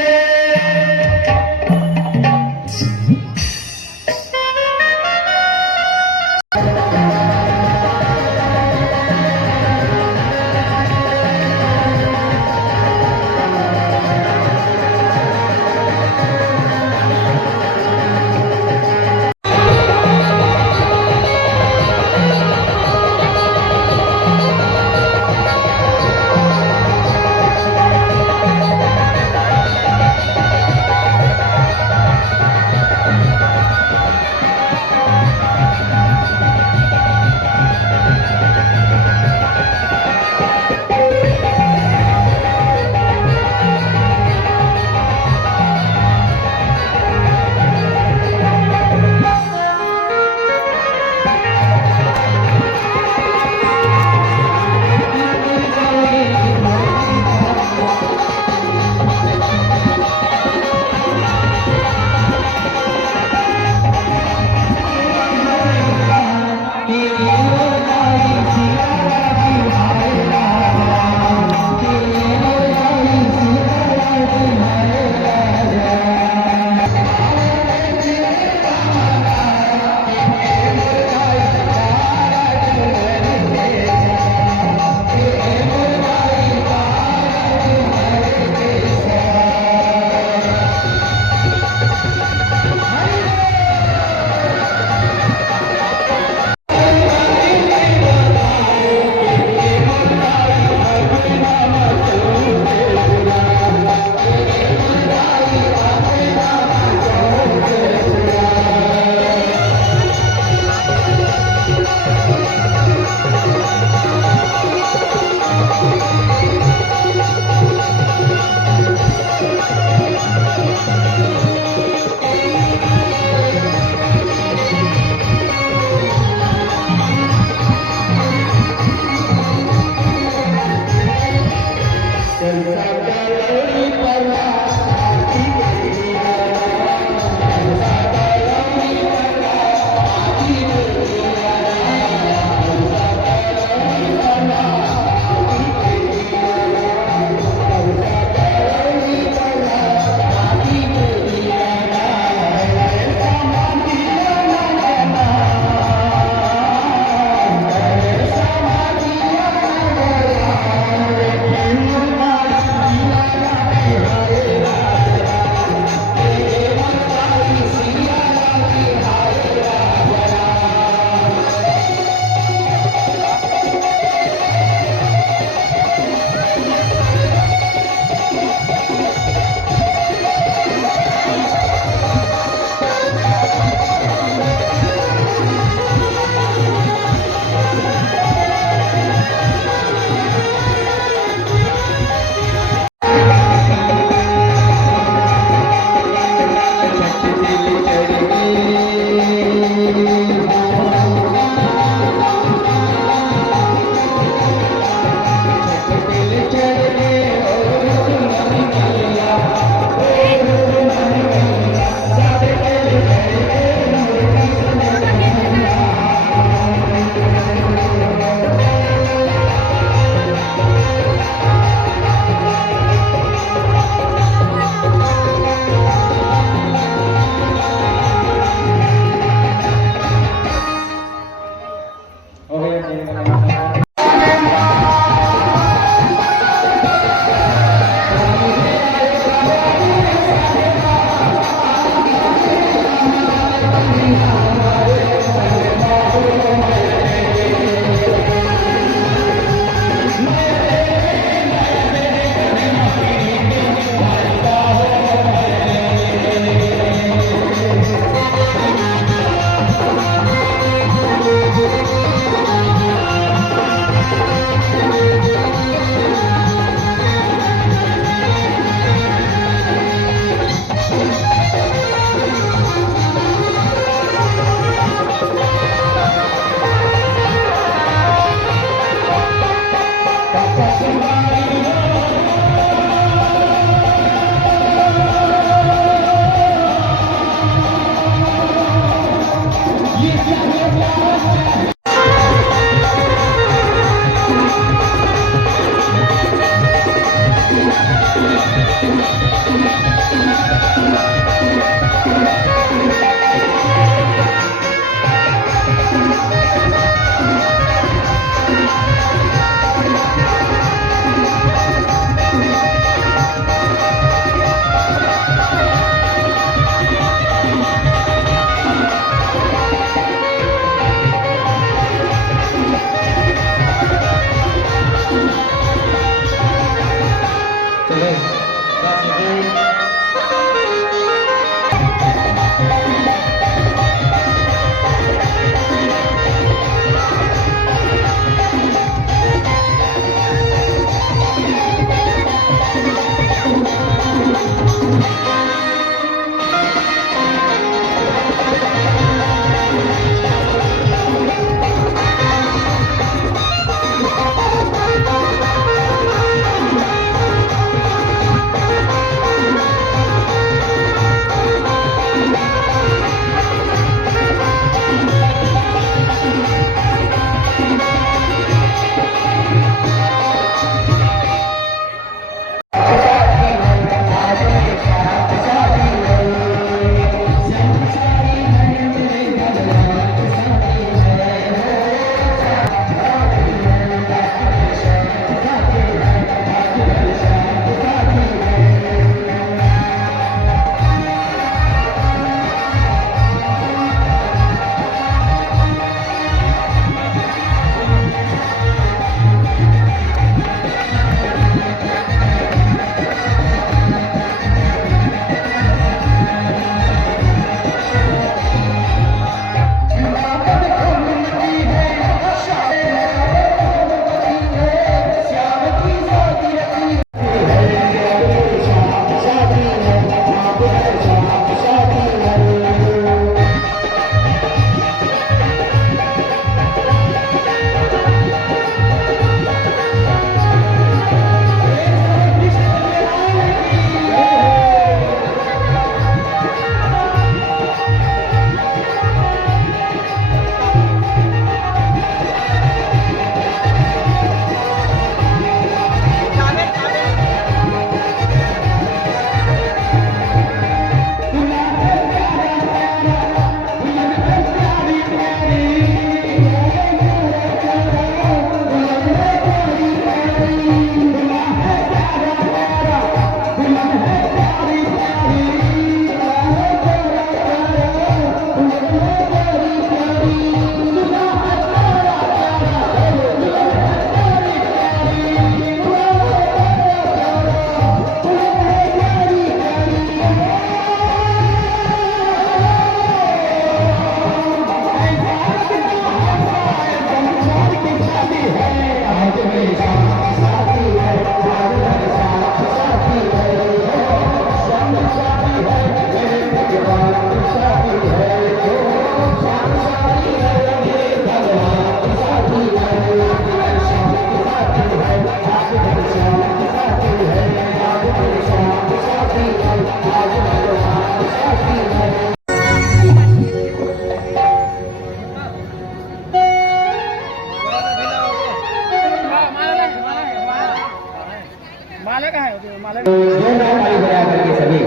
जोरदार ताली बजा करके सभी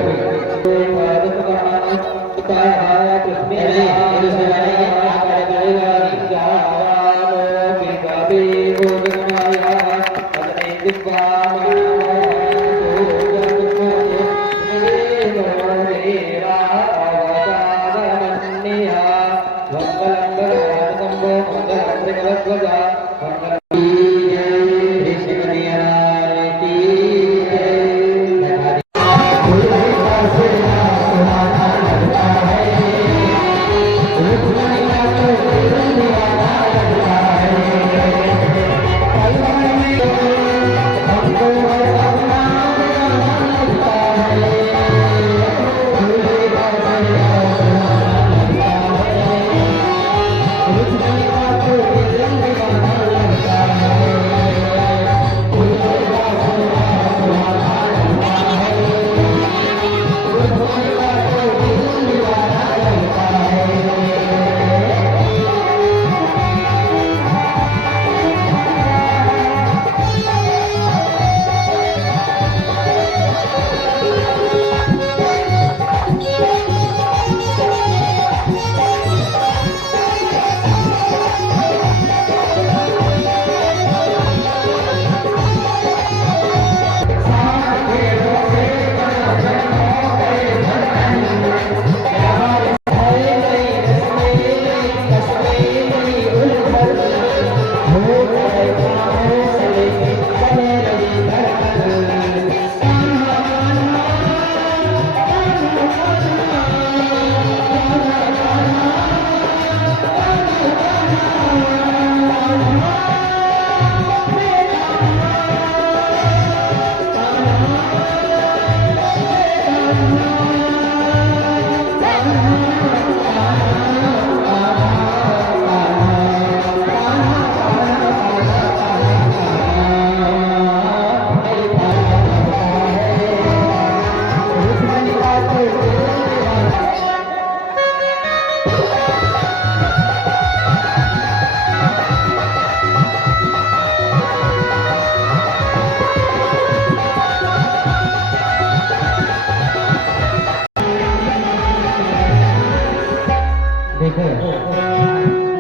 देखो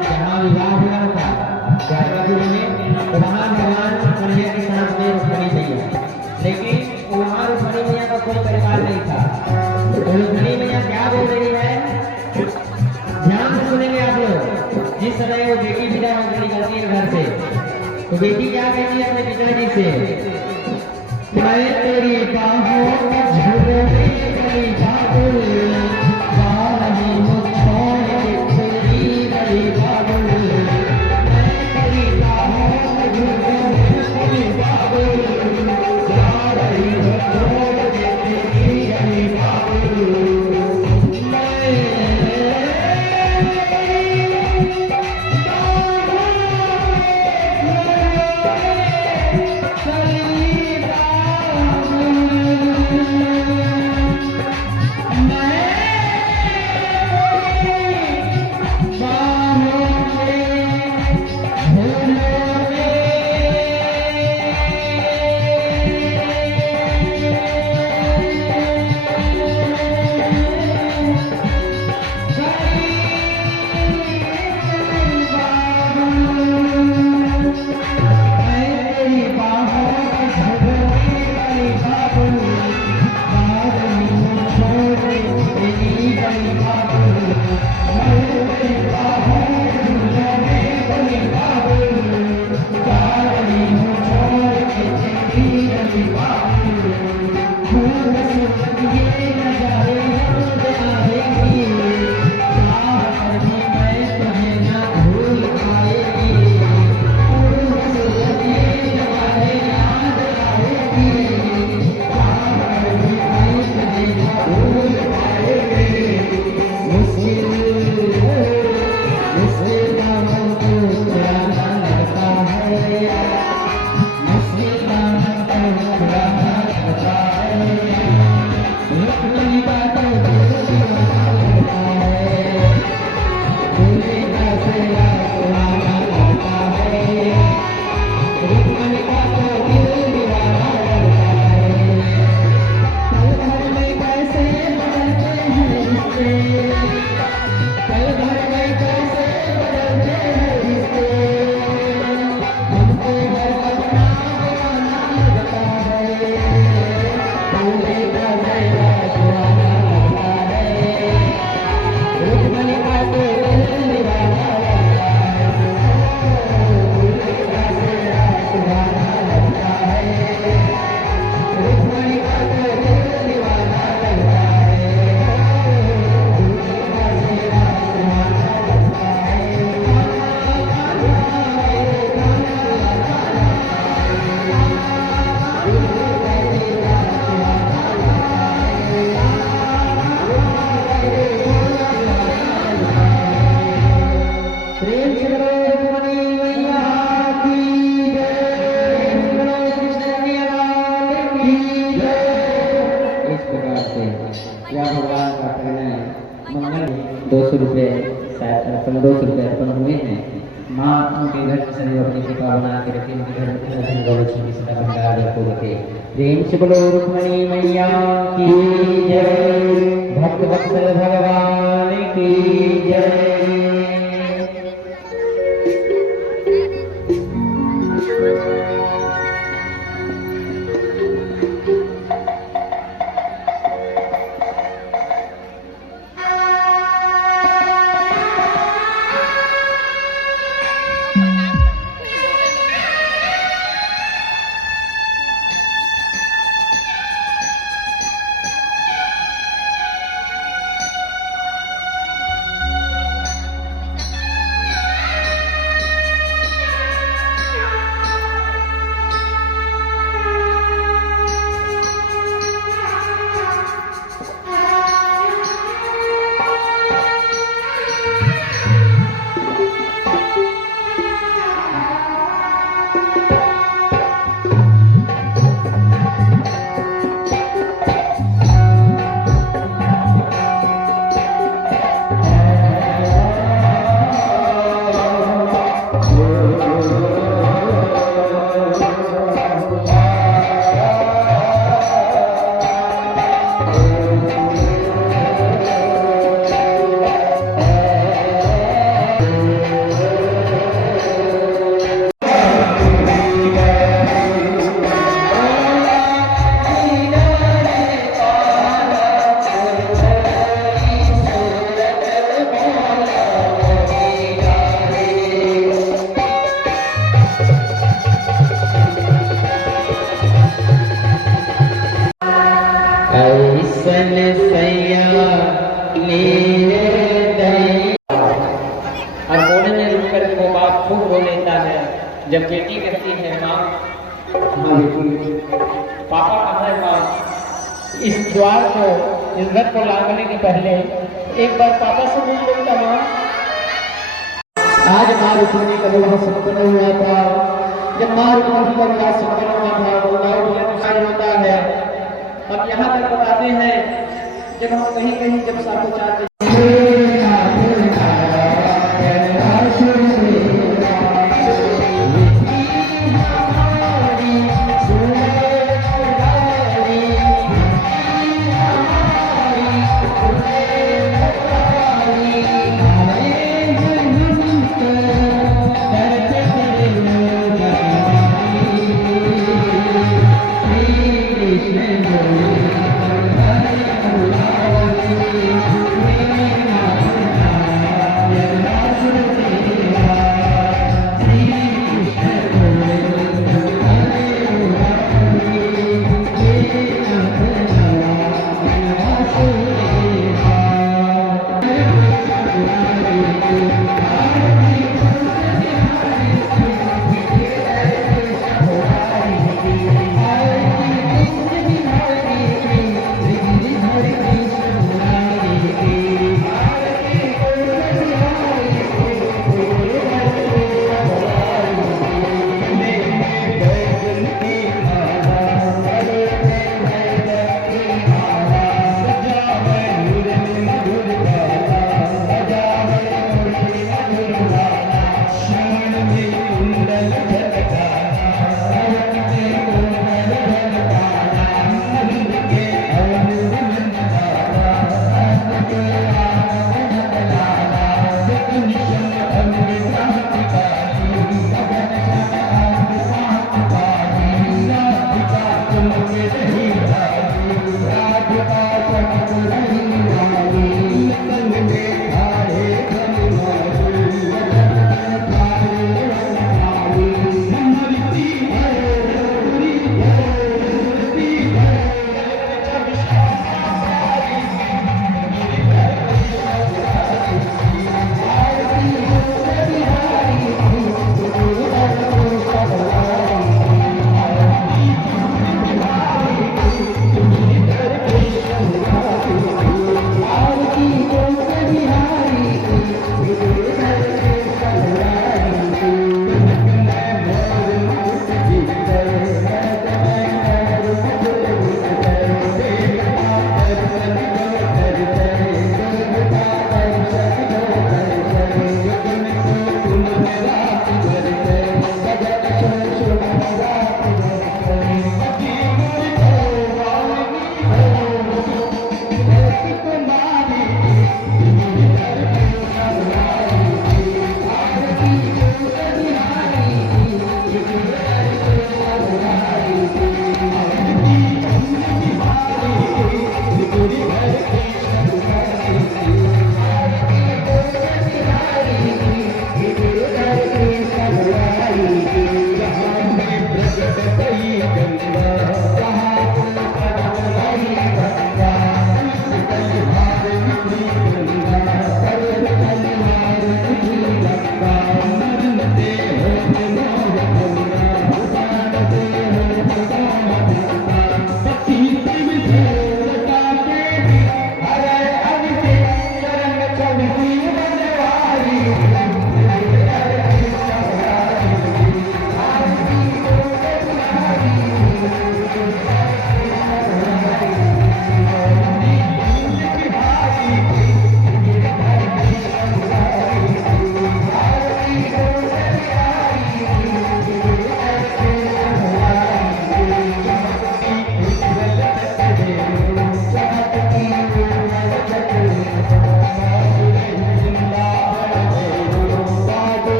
जहाँ विवाह हुआ था द्वारकापुरी में वहाँ भगवान कन्हैया के साथ में रुक्मिणी मैया, लेकिन वहाँ रुक्मिणी मैया का कोई परिवार नहीं था। तो रुक्मिणी मैया क्या बोल रही है, ध्यान से सुनेंगे आप लोग। जिस समय वो बेटी विदा होकर निकलती है घर से, तो बेटी क्या कहती है अपने पिताजी से, मैं तेरी बाहों में झूले तेरी बाबुल बाही मुझको तेरी बड़ी बाबुल, मैं तेरी बाहों में झूले तेरी बाबुल जा रही हो छोड़ के तेरी बड़ी बाबुल। मैं इस प्रकार से यह भगवान का परिणय मंगल 200 रुपये शायद 1500 रुपये अर्पण हुए हैं। माँ उनके घर में सभी अपनी कृपा बना के रखे, उनके घर में गौरव सदा भंडार को रखे। प्रेम से बोलो रुक्मणी मैया की जय, भक्त वत्सल भगवान की जय। ऐसन सैया और बोलने में रुक कर वो बाप खूब रो लेता है। जब बेटी कहती है माँ हाँ बेटी, पापा कहाँ है माँ? इस द्वार को, इस घर को लांघने के पहले एक बार पापा से मिल लेता माँ। आज माँ रुक्मिणी का विवाह संपन्न हुआ था। जब माँ रुक्मिणी का विवाह संपन्न हुआ था तो गाँव में अनुसार होता है। अब यहाँ तक बताते हैं, जब हम कहीं कहीं जब साथों चाहते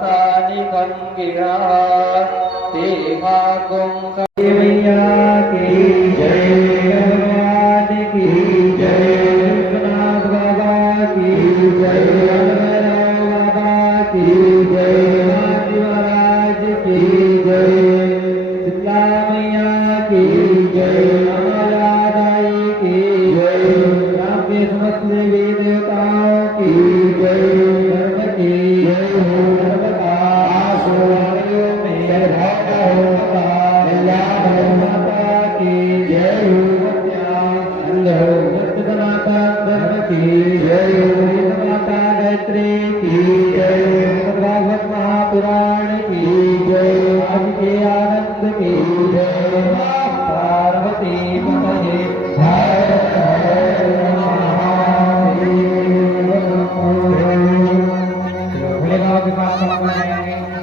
सानिकं गिरा ते भागुं मैया की जय भगवान की जय विश्वनाथ बाबा की जय बाबा की जय महाराज की जय शीतला मैया की जय राधाई की जय राम के समस्त देवी देवताओं की जय धर्म की जय हो धर्म का आशुवाणियों में रहता होता माता की जय हो सनातन धर्म की जय हो माता गायत्री की जय भागवत महापुराण की जय आज के आनंद की जय पार्वती पतये भोले बाबा के पास हम जाएंगे।